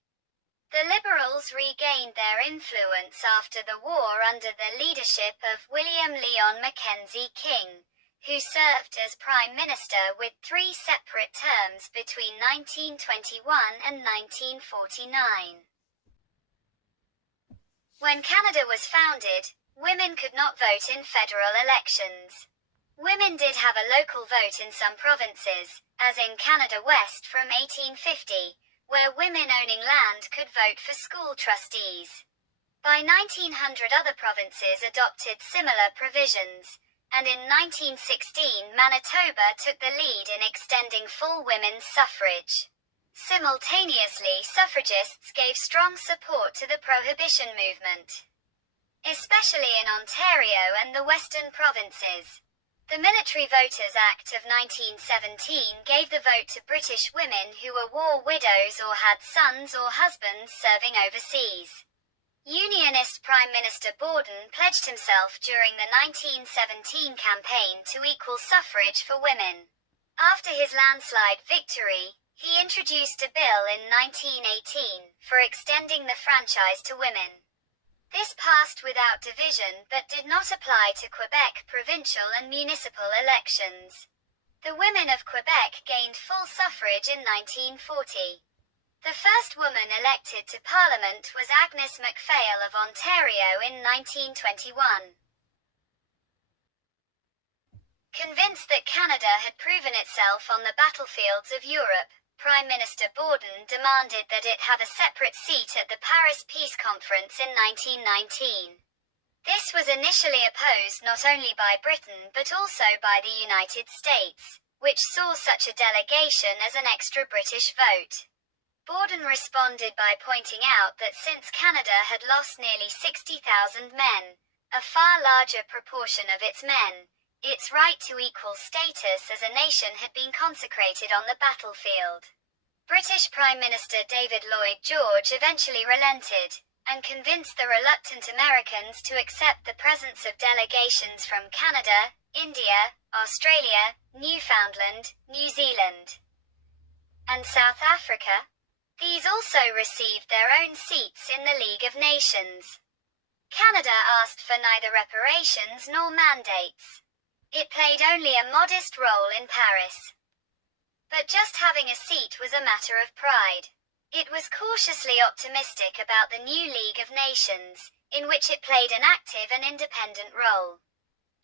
The Liberals regained their influence after the war under the leadership of William Lyon Mackenzie King, who served as Prime Minister with 3 separate terms between 1921 and 1949. When Canada was founded, women could not vote in federal elections. Women did have a local vote in some provinces, as in Canada West from 1850, where women owning land could vote for school trustees. By 1900 other provinces adopted similar provisions, and in 1916 Manitoba took the lead in extending full women's suffrage. Simultaneously, suffragists gave strong support to the Prohibition movement, especially in Ontario and the Western provinces. The Military Voters Act of 1917 gave the vote to British women who were war widows or had sons or husbands serving overseas. Unionist Prime Minister Borden pledged himself during the 1917 campaign to equal suffrage for women. After his landslide victory, he introduced a bill in 1918 for extending the franchise to women. This passed without division but did not apply to Quebec provincial and municipal elections. The women of Quebec gained full suffrage in 1940. The first woman elected to Parliament was Agnes MacPhail of Ontario in 1921. Convinced that Canada had proven itself on the battlefields of Europe, Prime Minister Borden demanded that it have a separate seat at the Paris Peace Conference in 1919. This was initially opposed not only by Britain but also by the United States, which saw such a delegation as an extra British vote. Borden responded by pointing out that since Canada had lost nearly 60,000 men, a far larger proportion of its men, its right to equal status as a nation had been consecrated on the battlefield. British Prime Minister David Lloyd George eventually relented, and convinced the reluctant Americans to accept the presence of delegations from Canada, India, Australia, Newfoundland, New Zealand, and South Africa. These also received their own seats in the League of Nations. Canada asked for neither reparations nor mandates. It played only a modest role in Paris. But just having a seat was a matter of pride. It was cautiously optimistic about the new League of Nations, in which it played an active and independent role.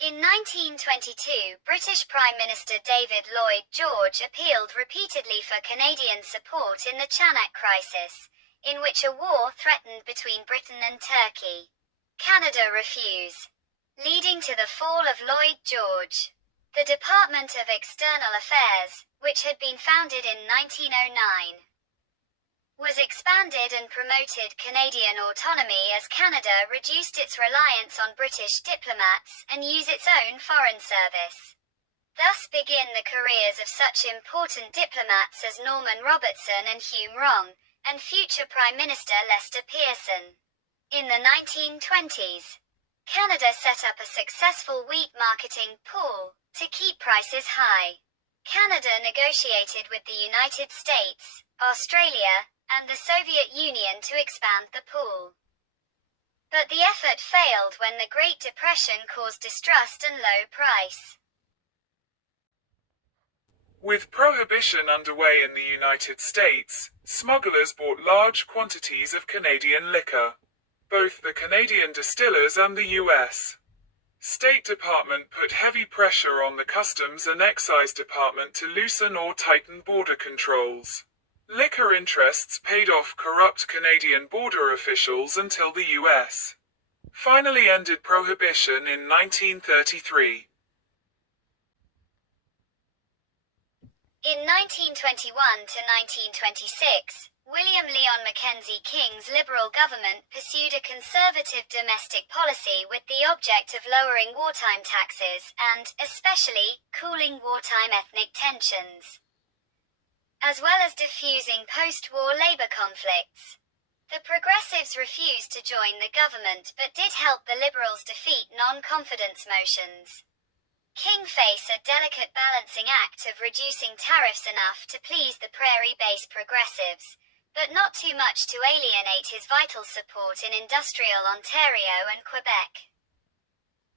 In 1922, British Prime Minister David Lloyd George appealed repeatedly for Canadian support in the Chanak crisis, in which a war threatened between Britain and Turkey. Canada refused, leading to the fall of Lloyd George. The Department of External Affairs, which had been founded in 1909, was expanded and promoted Canadian autonomy as Canada reduced its reliance on British diplomats and used its own foreign service. Thus begin the careers of such important diplomats as Norman Robertson and Hume Wrong, and future Prime Minister Lester Pearson. In the 1920s, Canada set up a successful wheat marketing pool to keep prices high. Canada negotiated with the United States, Australia, and the Soviet Union to expand the pool. But the effort failed when the Great Depression caused distrust and low price. With prohibition underway in the United States, smugglers bought large quantities of Canadian liquor. Both the Canadian distillers and the U.S. State Department put heavy pressure on the Customs and Excise Department to loosen or tighten border controls. Liquor interests paid off corrupt Canadian border officials until the U.S. finally ended prohibition in 1933. In 1921 to 1926, William Lyon Mackenzie King's Liberal government pursued a conservative domestic policy with the object of lowering wartime taxes and, especially, cooling wartime ethnic tensions, as well as diffusing post-war labor conflicts. The Progressives refused to join the government but did help the Liberals defeat non-confidence motions. King faced a delicate balancing act of reducing tariffs enough to please the prairie-based Progressives, but not too much to alienate his vital support in industrial Ontario and Quebec,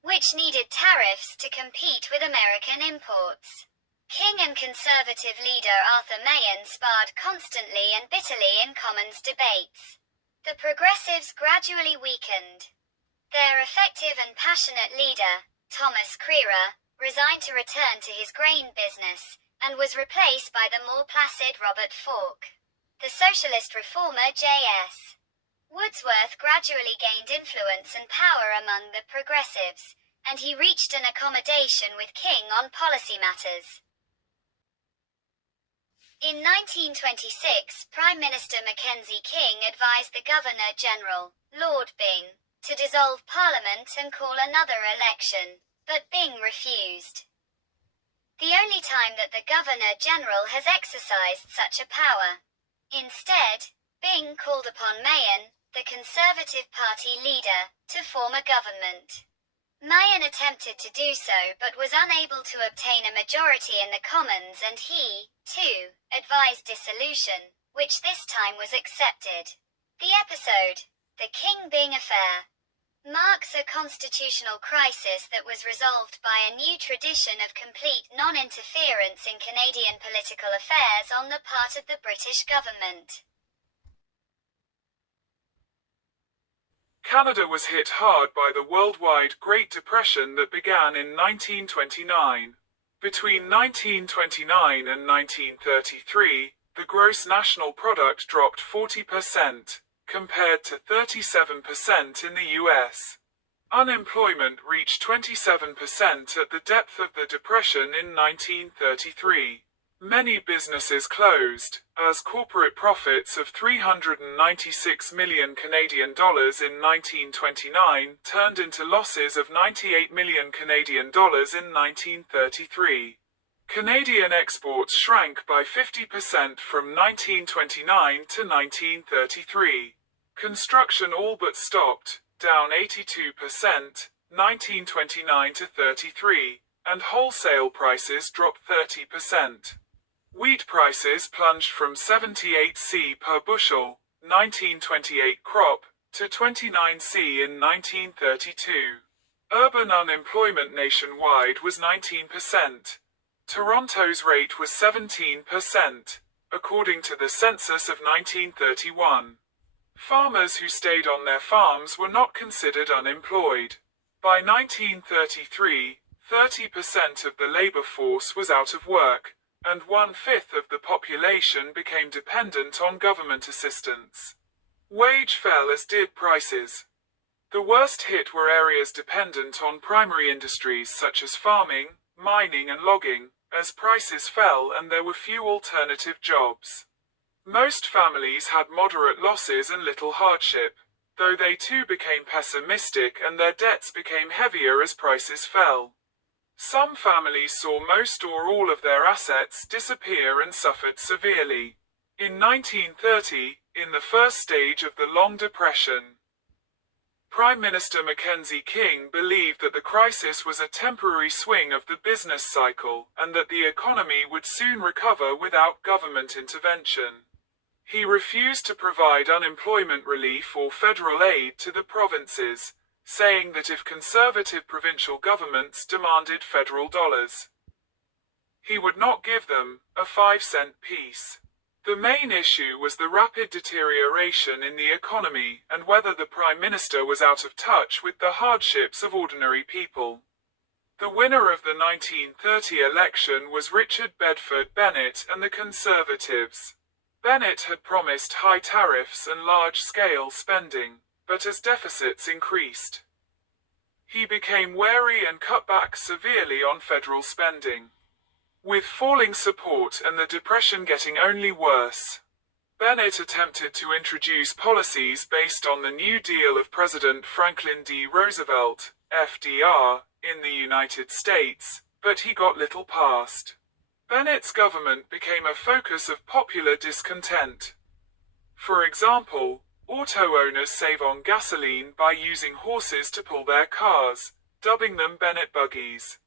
which needed tariffs to compete with American imports. King and Conservative leader Arthur Mahan sparred constantly and bitterly in Commons debates. The Progressives gradually weakened. Their effective and passionate leader, Thomas Crerar, resigned to return to his grain business, and was replaced by the more placid Robert Falk. The socialist reformer J.S. Wordsworth gradually gained influence and power among the Progressives, and he reached an accommodation with King on policy matters. In 1926, Prime Minister Mackenzie King advised the Governor-General, Lord Byng, to dissolve Parliament and call another election, but Byng refused. The only time that the Governor-General has exercised such a power. Instead, Byng called upon Mahan, the Conservative Party leader, to form a government. Mahan attempted to do so but was unable to obtain a majority in the Commons, and he, too, advised dissolution, which this time was accepted. The episode, the King-Byng affair, marks a constitutional crisis that was resolved by a new tradition of complete non-interference in Canadian political affairs on the part of the British government. Canada was hit hard by the worldwide Great Depression that began in 1929. Between 1929 and 1933, The gross national product dropped 40%, compared to 37% in the US. Unemployment reached 27% at the depth of the Depression in 1933. Many businesses closed, as corporate profits of $396 million Canadian dollars in 1929 turned into losses of $98 million Canadian dollars in 1933. Canadian exports shrank by 50% from 1929 to 1933. Construction all but stopped, down 82%, 1929 to 33, and wholesale prices dropped 30%. Wheat prices plunged from 78 C per bushel, 1928 crop, to 29 C in 1932. Urban unemployment nationwide was 19%. Toronto's rate was 17%, according to the census of 1931. Farmers who stayed on their farms were not considered unemployed. By 1933, 30% of the labor force was out of work, and 1/5 of the population became dependent on government assistance. Wage fell as did prices. The worst hit were areas dependent on primary industries such as farming, mining and logging, as prices fell and there were few alternative jobs. Most families had moderate losses and little hardship, though they too became pessimistic and their debts became heavier as prices fell. Some families saw most or all of their assets disappear and suffered severely. In 1930, in the first stage of the Long Depression, Prime Minister Mackenzie King believed that the crisis was a temporary swing of the business cycle, and that the economy would soon recover without government intervention. He refused to provide unemployment relief or federal aid to the provinces, saying that if conservative provincial governments demanded federal dollars, he would not give them a 5-cent piece. The main issue was the rapid deterioration in the economy and whether the Prime Minister was out of touch with the hardships of ordinary people. The winner of the 1930 election was Richard Bedford Bennett and the Conservatives. Bennett had promised high tariffs and large-scale spending, but as deficits increased, he became wary and cut back severely on federal spending. With falling support and the Depression getting only worse, Bennett attempted to introduce policies based on the New Deal of President Franklin D. Roosevelt, FDR, in the United States, but he got little passed. Bennett's government became a focus of popular discontent. For example, auto owners save on gasoline by using horses to pull their cars, dubbing them Bennett buggies.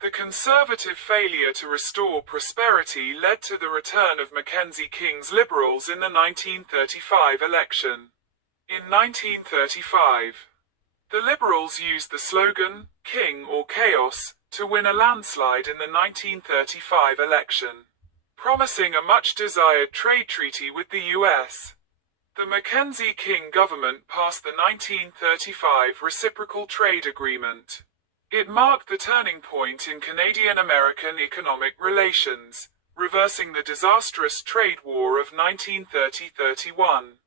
The Conservative failure to restore prosperity led to the return of Mackenzie King's Liberals in the 1935 election. In 1935, the Liberals used the slogan, "King or Chaos," to win a landslide in the 1935 election, promising a much-desired trade treaty with the US. The Mackenzie King government passed the 1935 Reciprocal Trade Agreement. It marked the turning point in Canadian-American economic relations, reversing the disastrous trade war of 1930-31,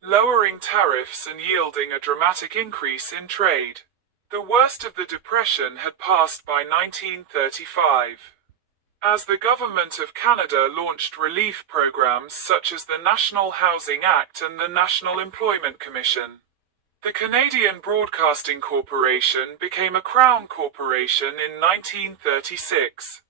lowering tariffs and yielding a dramatic increase in trade. The worst of the Depression had passed by 1935. As the Government of Canada launched relief programs such as the National Housing Act and the National Employment Commission, the Canadian Broadcasting Corporation became a Crown Corporation in 1936.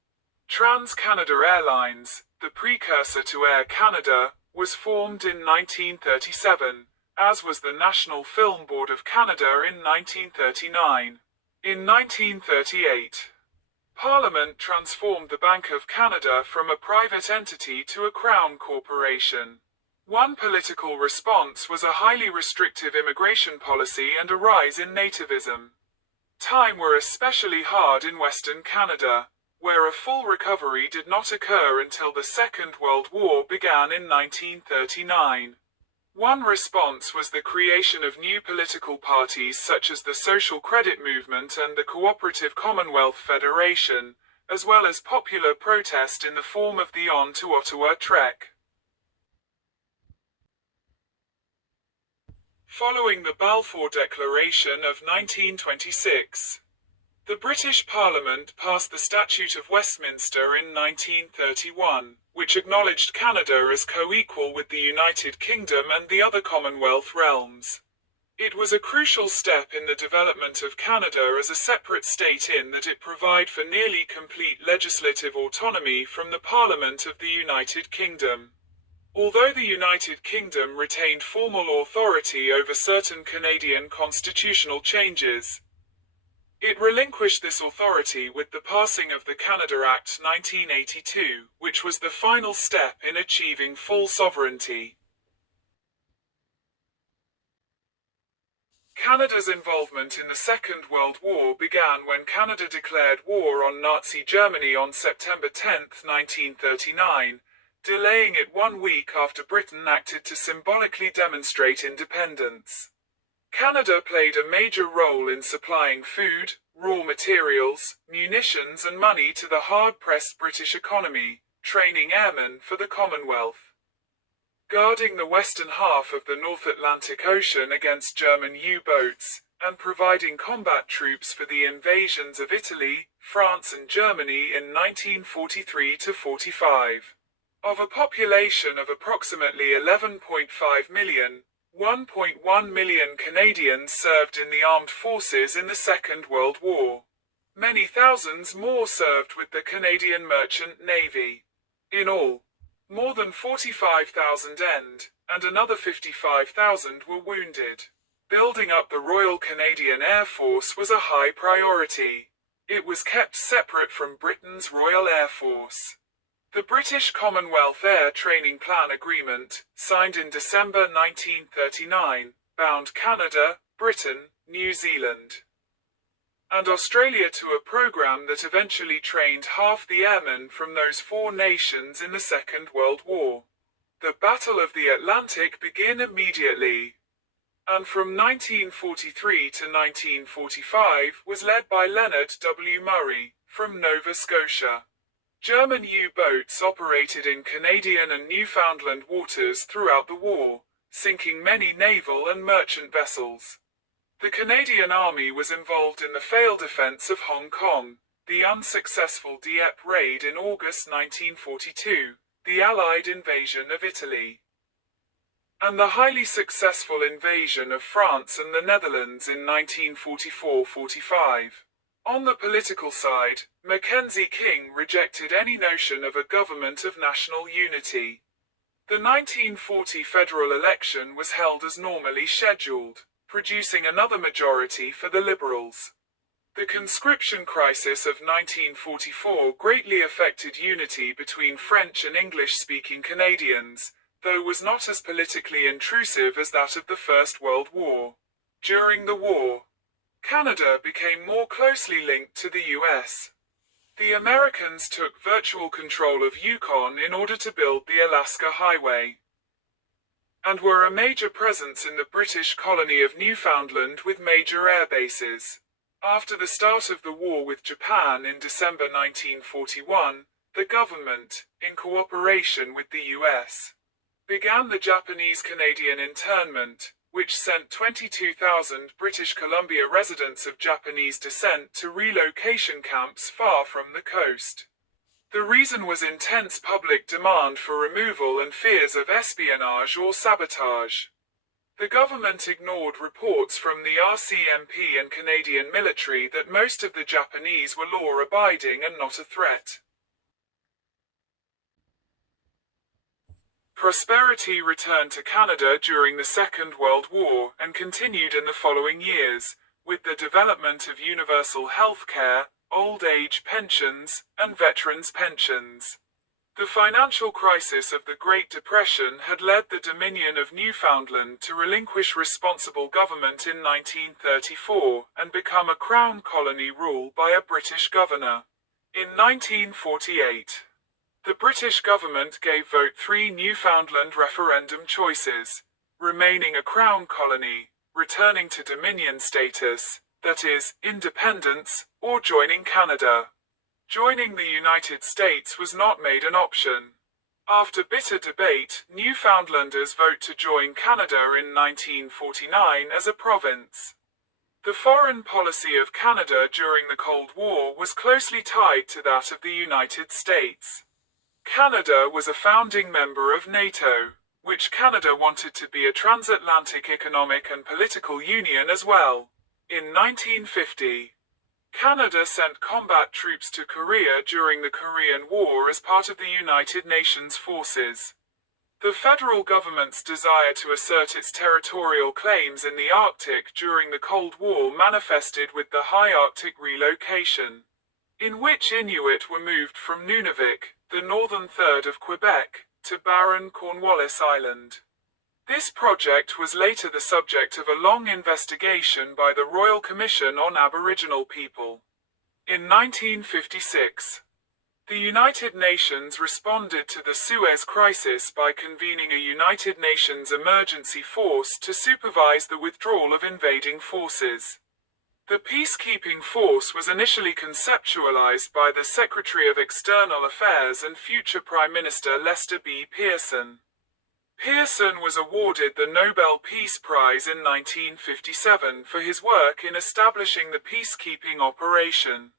Trans-Canada Airlines, the precursor to Air Canada, was formed in 1937, as was the National Film Board of Canada in 1939. In 1938, Parliament transformed the Bank of Canada from a private entity to a Crown Corporation. One political response was a highly restrictive immigration policy and a rise in nativism. Times were especially hard in Western Canada, where a full recovery did not occur until the Second World War began in 1939. One response was the creation of new political parties such as the Social Credit Movement and the Cooperative Commonwealth Federation, as well as popular protest in the form of the On to Ottawa Trek. Following the Balfour Declaration of 1926, the British Parliament passed the Statute of Westminster in 1931, which acknowledged Canada as co-equal with the United Kingdom and the other Commonwealth realms. It was a crucial step in the development of Canada as a separate state in that it provided for nearly complete legislative autonomy from the Parliament of the United Kingdom. Although the United Kingdom retained formal authority over certain Canadian constitutional changes, it relinquished this authority with the passing of the Canada Act 1982, which was the final step in achieving full sovereignty. Canada's involvement in the Second World War began when Canada declared war on Nazi Germany on September 10, 1939, delaying it 1 week after Britain acted to symbolically demonstrate independence. Canada played a major role in supplying food, raw materials, munitions and money to the hard-pressed British economy, training airmen for the Commonwealth, guarding the western half of the North Atlantic Ocean against German U-boats, and providing combat troops for the invasions of Italy, France and Germany in 1943–45. Of a population of approximately 11.5 million, 1.1 million Canadians served in the armed forces in the Second World War. Many thousands more served with the Canadian Merchant Navy. In all, more than 45,000 and another 55,000 were wounded. Building up the Royal Canadian Air Force was a high priority. It was kept separate from Britain's Royal Air Force. The British Commonwealth Air Training Plan Agreement, signed in December 1939, bound Canada, Britain, New Zealand, and Australia to a program that eventually trained half the airmen from those 4 nations in the Second World War. The Battle of the Atlantic began immediately, and from 1943 to 1945 was led by Leonard W. Murray, from Nova Scotia. German U-boats operated in Canadian and Newfoundland waters throughout the war, sinking many naval and merchant vessels. The Canadian Army was involved in the failed defense of Hong Kong, the unsuccessful Dieppe raid in August 1942, the Allied invasion of Italy, and the highly successful invasion of France and the Netherlands in 1944–45. On the political side, Mackenzie King rejected any notion of a government of national unity. The 1940 federal election was held as normally scheduled, producing another majority for the Liberals. The conscription crisis of 1944 greatly affected unity between French and English-speaking Canadians, though was not as politically intrusive as that of the First World War. During the war, Canada became more closely linked to the US. The Americans took virtual control of Yukon in order to build the Alaska Highway, and were a major presence in the British colony of Newfoundland with major air bases. After the start of the war with Japan in December 1941, the government, in cooperation with the US, began the Japanese-Canadian internment, which sent 22,000 British Columbia residents of Japanese descent to relocation camps far from the coast. The reason was intense public demand for removal and fears of espionage or sabotage. The government ignored reports from the RCMP and Canadian military that most of the Japanese were law-abiding and not a threat. Prosperity returned to Canada during the Second World War and continued in the following years, with the development of universal health care, old age pensions, and veterans' pensions. The financial crisis of the Great Depression had led the Dominion of Newfoundland to relinquish responsible government in 1934 and become a Crown colony ruled by a British governor. In 1948, the British government gave vote 3 Newfoundland referendum choices: remaining a Crown colony, returning to Dominion status, that is, independence, or joining Canada. Joining the United States was not made an option. After bitter debate, Newfoundlanders vote to join Canada in 1949 as a province. The foreign policy of Canada during the Cold War was closely tied to that of the United States. Canada was a founding member of NATO, which Canada wanted to be a transatlantic economic and political union as well. In 1950, Canada sent combat troops to Korea during the Korean War as part of the United Nations forces. The federal government's desire to assert its territorial claims in the Arctic during the Cold War manifested with the High Arctic Relocation, in which Inuit were moved from Nunavik, the northern third of Quebec, to barren Cornwallis Island. This project was later the subject of a long investigation by the Royal Commission on Aboriginal People. In 1956, the United Nations responded to the Suez Crisis by convening a United Nations emergency force to supervise the withdrawal of invading forces. The peacekeeping force was initially conceptualized by the Secretary of External Affairs and future Prime Minister Lester B. Pearson. Pearson was awarded the Nobel Peace Prize in 1957 for his work in establishing the peacekeeping operation.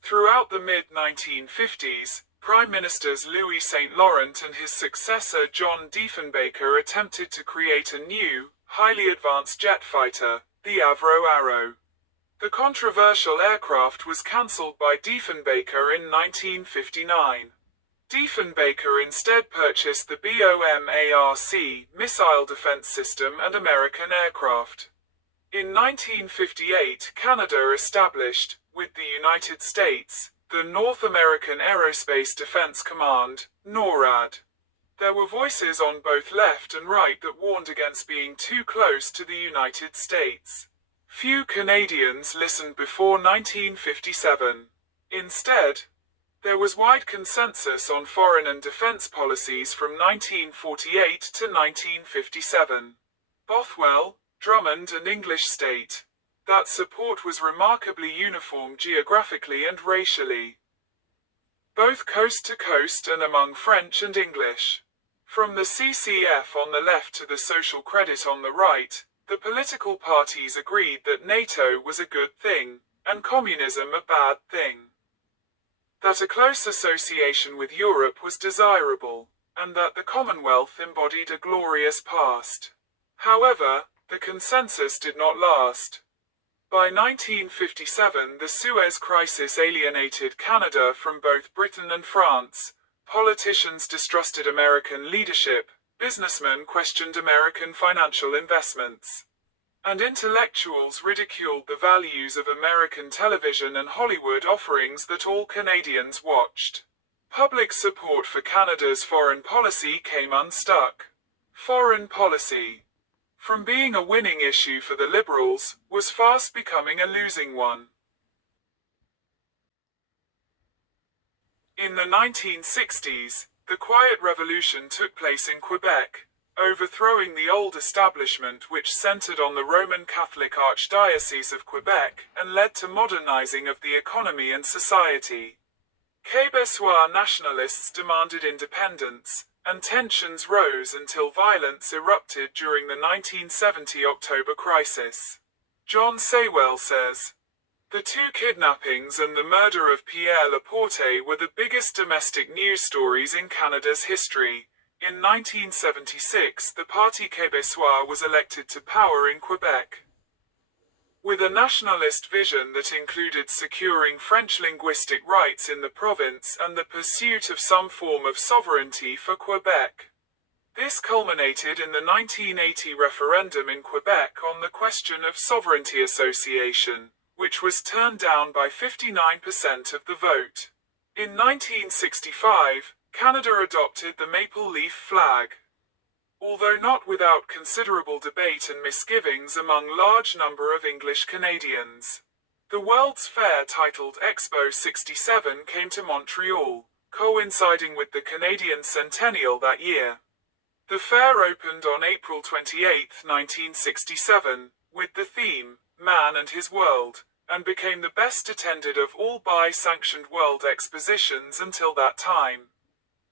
Throughout the mid-1950s, Prime Ministers Louis St. Laurent and his successor John Diefenbaker attempted to create a new, highly advanced jet fighter, the Avro Arrow. The controversial aircraft was cancelled by Diefenbaker in 1959. Diefenbaker instead purchased the BOM-ARC missile defense system and American aircraft. In 1958, Canada established, with the United States, the North American Aerospace Defense Command, NORAD. There were voices on both left and right that warned against being too close to the United States. Few Canadians listened before 1957. Instead, there was wide consensus on foreign and defense policies from 1948 to 1957. Bothwell, Drummond and English state that support was remarkably uniform geographically and racially, both coast to coast and among French and English. From the CCF on the left to the Social Credit on the right, the political parties agreed that NATO was a good thing, and communism a bad thing. That a close association with Europe was desirable, and that the Commonwealth embodied a glorious past. However, the consensus did not last. By 1957, the Suez Crisis alienated Canada from both Britain and France. Politicians distrusted American leadership, businessmen questioned American financial investments, and intellectuals ridiculed the values of American television and Hollywood offerings that all Canadians watched. Public support for Canada's foreign policy came unstuck. Foreign policy, from being a winning issue for the Liberals, was fast becoming a losing one. In the 1960s, the Quiet Revolution took place in Quebec, overthrowing the old establishment which centered on the Roman Catholic Archdiocese of Quebec and led to modernizing of the economy and society. Québécois nationalists demanded independence, and tensions rose until violence erupted during the 1970 October crisis. John Saywell says, "The two kidnappings and the murder of Pierre Laporte were the biggest domestic news stories in Canada's history." In 1976, the Parti Québécois was elected to power in Quebec, with a nationalist vision that included securing French linguistic rights in the province and the pursuit of some form of sovereignty for Quebec. This culminated in the 1980 referendum in Quebec on the question of sovereignty association, which was turned down by 59% of the vote. In 1965, Canada adopted the maple leaf flag, although not without considerable debate and misgivings among large number of English Canadians. The World's Fair titled Expo 67 came to Montreal, coinciding with the Canadian centennial that year. The fair opened on April 28, 1967, with the theme, Man and His World, and became the best attended of all BAI-sanctioned world expositions until that time.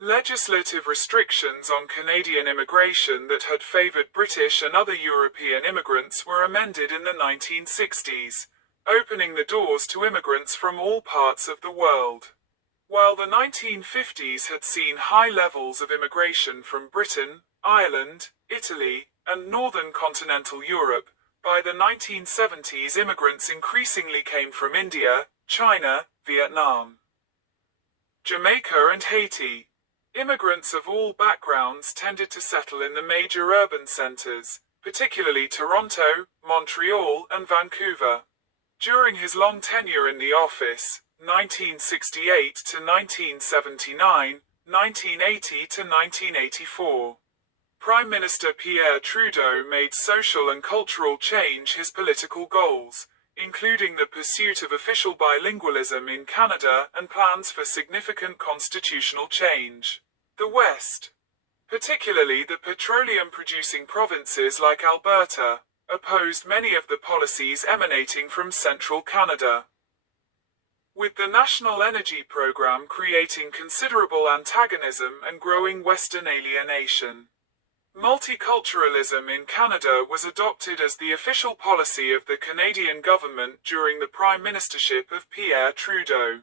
Legislative restrictions on Canadian immigration that had favoured British and other European immigrants were amended in the 1960s, opening the doors to immigrants from all parts of the world. While the 1950s had seen high levels of immigration from Britain, Ireland, Italy, and northern continental Europe, by the 1970s immigrants increasingly came from India, China, Vietnam, Jamaica and Haiti. Immigrants of all backgrounds tended to settle in the major urban centres, particularly Toronto, Montreal, and Vancouver. During his long tenure in the office, 1968 to 1979, 1980 to 1984, Prime Minister Pierre Trudeau made social and cultural change his political goals, including the pursuit of official bilingualism in Canada and plans for significant constitutional change. The West, particularly the petroleum-producing provinces like Alberta, opposed many of the policies emanating from central Canada, with the National Energy Program creating considerable antagonism and growing Western alienation. Multiculturalism in Canada was adopted as the official policy of the Canadian government during the prime ministership of Pierre Trudeau.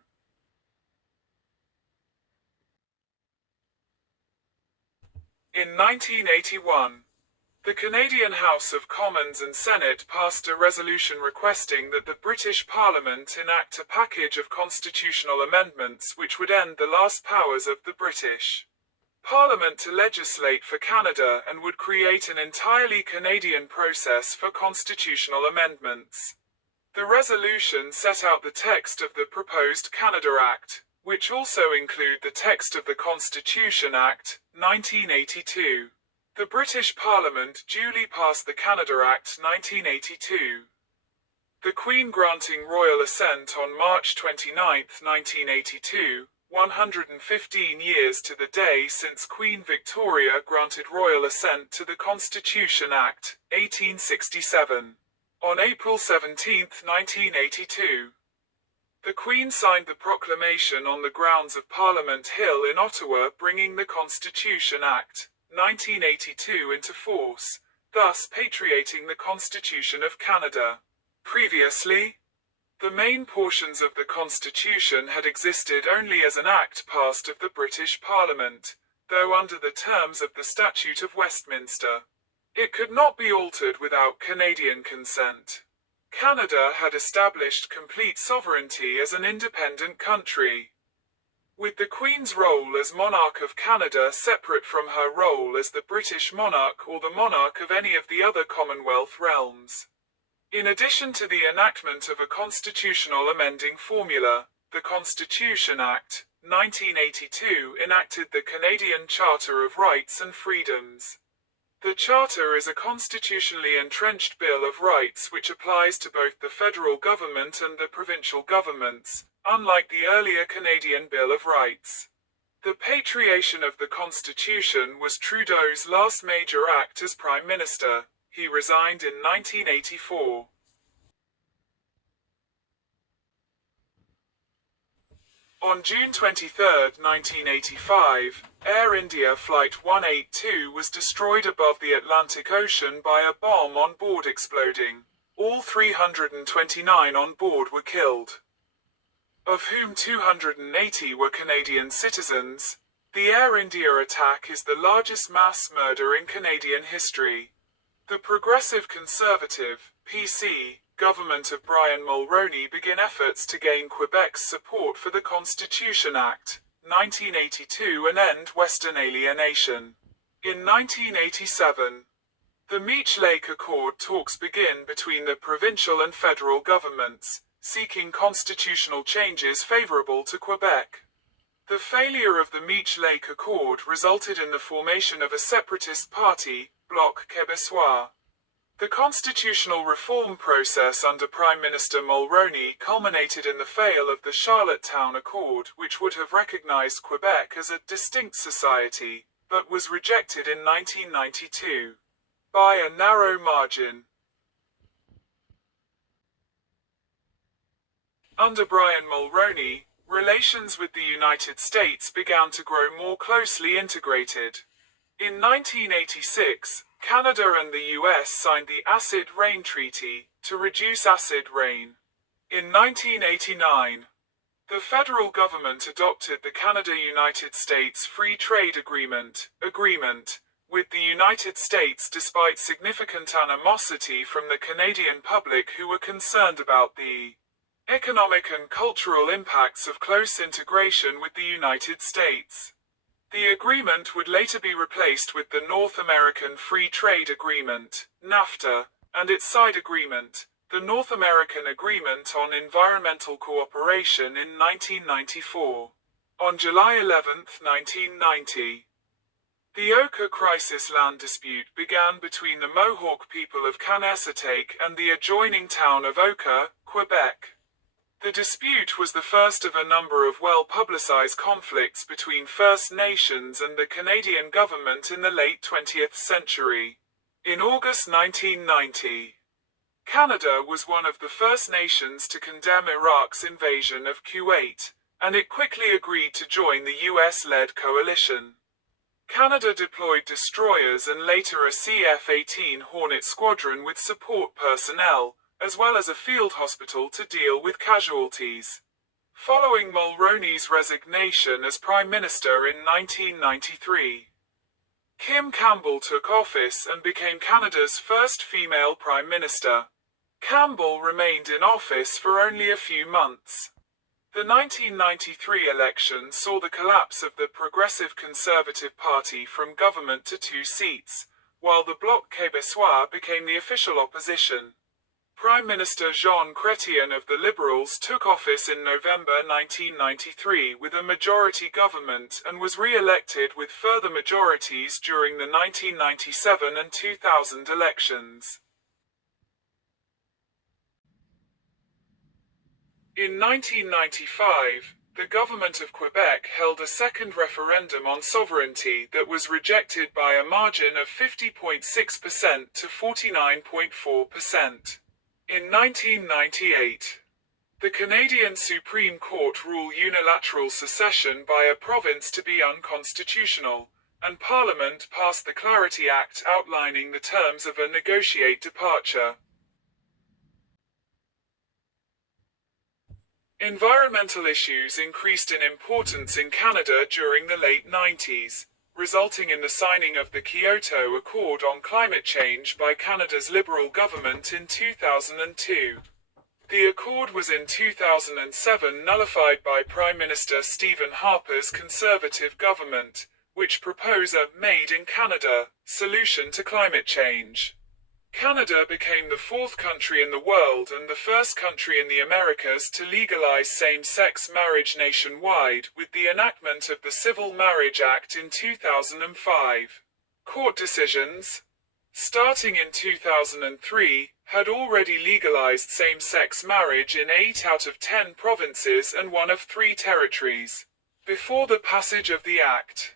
In 1981, the Canadian House of Commons and Senate passed a resolution requesting that the British Parliament enact a package of constitutional amendments which would end the last powers of the British Parliament to legislate for Canada and would create an entirely Canadian process for constitutional amendments. The resolution set out the text of the proposed Canada Act, which also include the text of the Constitution Act, 1982. The British Parliament duly passed the Canada Act 1982. The Queen granting royal assent on March 29, 1982, 115 years to the day since Queen Victoria granted royal assent to the Constitution Act, 1867. On April 17, 1982, the Queen signed the proclamation on the grounds of Parliament Hill in Ottawa, bringing the Constitution Act, 1982 into force, thus patriating the Constitution of Canada. Previously, the main portions of the Constitution had existed only as an act passed of the British Parliament, though under the terms of the Statute of Westminster. It could not be altered without Canadian consent. Canada had established complete sovereignty as an independent country, with the Queen's role as monarch of Canada separate from her role as the British monarch or the monarch of any of the other Commonwealth realms. In addition to the enactment of a constitutional amending formula, the Constitution Act, 1982 enacted the Canadian Charter of Rights and Freedoms. The Charter is a constitutionally entrenched Bill of Rights which applies to both the federal government and the provincial governments, unlike the earlier Canadian Bill of Rights. The patriation of the Constitution was Trudeau's last major act as Prime Minister. He resigned in 1984. On June 23, 1985, Air India Flight 182 was destroyed above the Atlantic Ocean by a bomb on board exploding. All 329 on board were killed, of whom 280 were Canadian citizens. The Air India attack is the largest mass murder in Canadian history. The Progressive Conservative, PC, government of Brian Mulroney began efforts to gain Quebec's support for the Constitution Act, 1982 and end Western alienation. In 1987, the Meech Lake Accord talks begin between the provincial and federal governments, seeking constitutional changes favorable to Quebec. The failure of the Meech Lake Accord resulted in the formation of a separatist party, Bloc Québécois. The constitutional reform process under Prime Minister Mulroney culminated in the fail of the Charlottetown Accord, which would have recognized Quebec as a distinct society, but was rejected in 1992 by a narrow margin. Under Brian Mulroney, relations with the United States began to grow more closely integrated. In 1986, Canada and the US signed the Acid Rain Treaty to reduce acid rain. In 1989, the federal government adopted the Canada-United States Free Trade Agreement with the United States despite significant animosity from the Canadian public who were concerned about the economic and cultural impacts of close integration with the United States. The agreement would later be replaced with the North American Free Trade Agreement, NAFTA, and its side agreement, the North American Agreement on Environmental Cooperation in 1994. On July 11, 1990, the Oka Crisis land dispute began between the Mohawk people of Kanesatake and the adjoining town of Oka, Quebec. The dispute was the first of a number of well-publicized conflicts between First Nations and the Canadian government in the late 20th century. In August 1990, Canada was one of the First Nations to condemn Iraq's invasion of Kuwait, and it quickly agreed to join the US-led coalition. Canada deployed destroyers and later a CF-18 Hornet squadron with support personnel, as well as a field hospital to deal with casualties. Following Mulroney's resignation as Prime Minister in 1993, Kim Campbell took office and became Canada's first female Prime Minister. Campbell remained in office for only a few months. The 1993 election saw the collapse of the Progressive Conservative Party from government to 2 seats, while the Bloc Québécois became the official opposition. Prime Minister Jean Chrétien of the Liberals took office in November 1993 with a majority government and was re-elected with further majorities during the 1997 and 2000 elections. In 1995, the government of Quebec held a second referendum on sovereignty that was rejected by a margin of 50.6% to 49.4%. In 1998, the Canadian Supreme Court ruled unilateral secession by a province to be unconstitutional, and Parliament passed the Clarity Act outlining the terms of a negotiate departure. Environmental issues increased in importance in Canada during the late 90s, resulting in the signing of the Kyoto Accord on Climate Change by Canada's Liberal government in 2002. The accord was in 2007 nullified by Prime Minister Stephen Harper's Conservative government, which proposed a Made in Canada solution to climate change. Canada became the 4th country in the world and the first country in the Americas to legalize same-sex marriage nationwide with the enactment of the Civil Marriage Act in 2005. Court decisions, starting in 2003, had already legalized same-sex marriage in 8 out of 10 provinces and 1 of 3 territories. Before the passage of the act,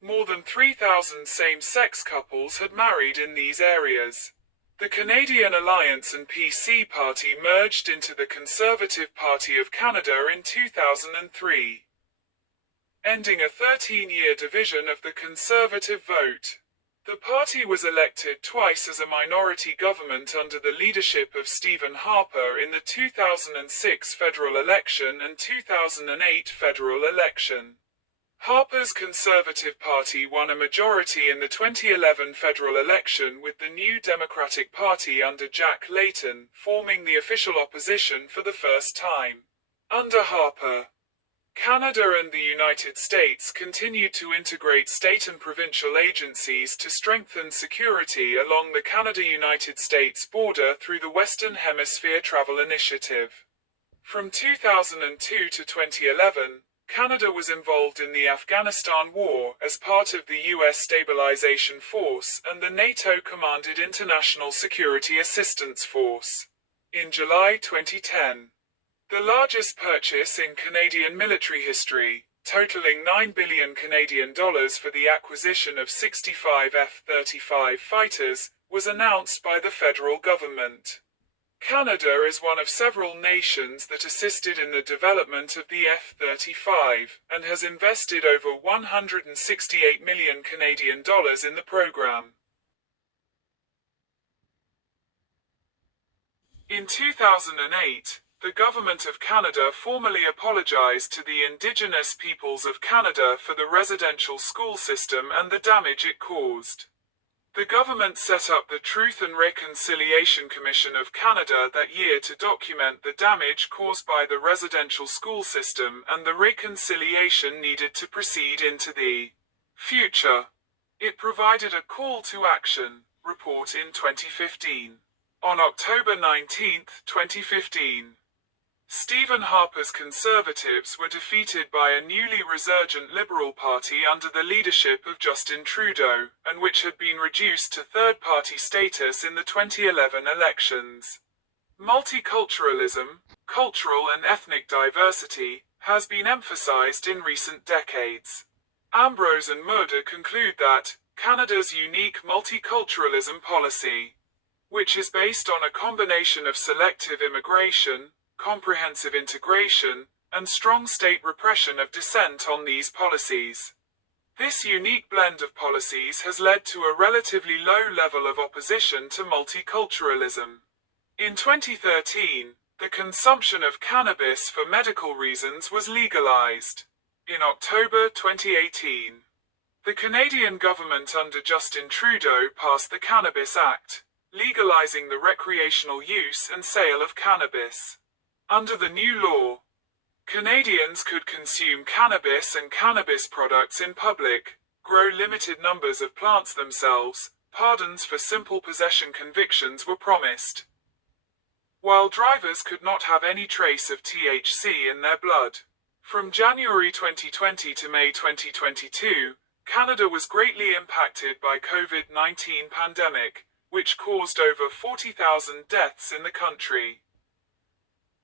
more than 3,000 same-sex couples had married in these areas. The Canadian Alliance and PC Party merged into the Conservative Party of Canada in 2003, ending a 13-year division of the Conservative vote. The party was elected twice as a minority government under the leadership of Stephen Harper in the 2006 federal election and 2008 federal election. Harper's Conservative Party won a majority in the 2011 federal election with the New Democratic Party under Jack Layton forming the official opposition for the first time. Under Harper, Canada and the United States continued to integrate state and provincial agencies to strengthen security along the Canada-United States border through the Western Hemisphere Travel Initiative. From 2002 to 2011, Canada was involved in the Afghanistan War as part of the U.S. Stabilization Force and the NATO-commanded International Security Assistance Force. In July 2010, the largest purchase in Canadian military history, totaling $9 billion Canadian dollars for the acquisition of 65 F-35 fighters, was announced by the federal government. Canada is one of several nations that assisted in the development of the F-35 and has invested over 168 million Canadian dollars in the program. In 2008, the Government of Canada formally apologized to the Indigenous peoples of Canada for the residential school system and the damage it caused. The government set up the Truth and Reconciliation Commission of Canada that year to document the damage caused by the residential school system and the reconciliation needed to proceed into the future. It provided a call to action report in 2015. On October 19, 2015, Stephen Harper's Conservatives were defeated by a newly resurgent Liberal Party under the leadership of Justin Trudeau, and which had been reduced to third-party status in the 2011 elections. Multiculturalism, cultural and ethnic diversity, has been emphasized in recent decades. Ambrose and Mulder conclude that Canada's unique multiculturalism policy, which is based on a combination of selective immigration, comprehensive integration, and strong state repression of dissent on these policies. This unique blend of policies has led to a relatively low level of opposition to multiculturalism. In 2013, the consumption of cannabis for medical reasons was legalized. In October 2018, the Canadian government under Justin Trudeau passed the Cannabis Act, legalizing the recreational use and sale of cannabis. Under the new law, Canadians could consume cannabis and cannabis products in public, grow limited numbers of plants themselves, pardons for simple possession convictions were promised, while drivers could not have any trace of THC in their blood. From January 2020 to May 2022, Canada was greatly impacted by COVID-19 pandemic, which caused over 40,000 deaths in the country.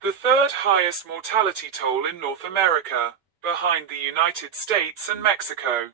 The third highest mortality toll in North America, behind the United States and Mexico.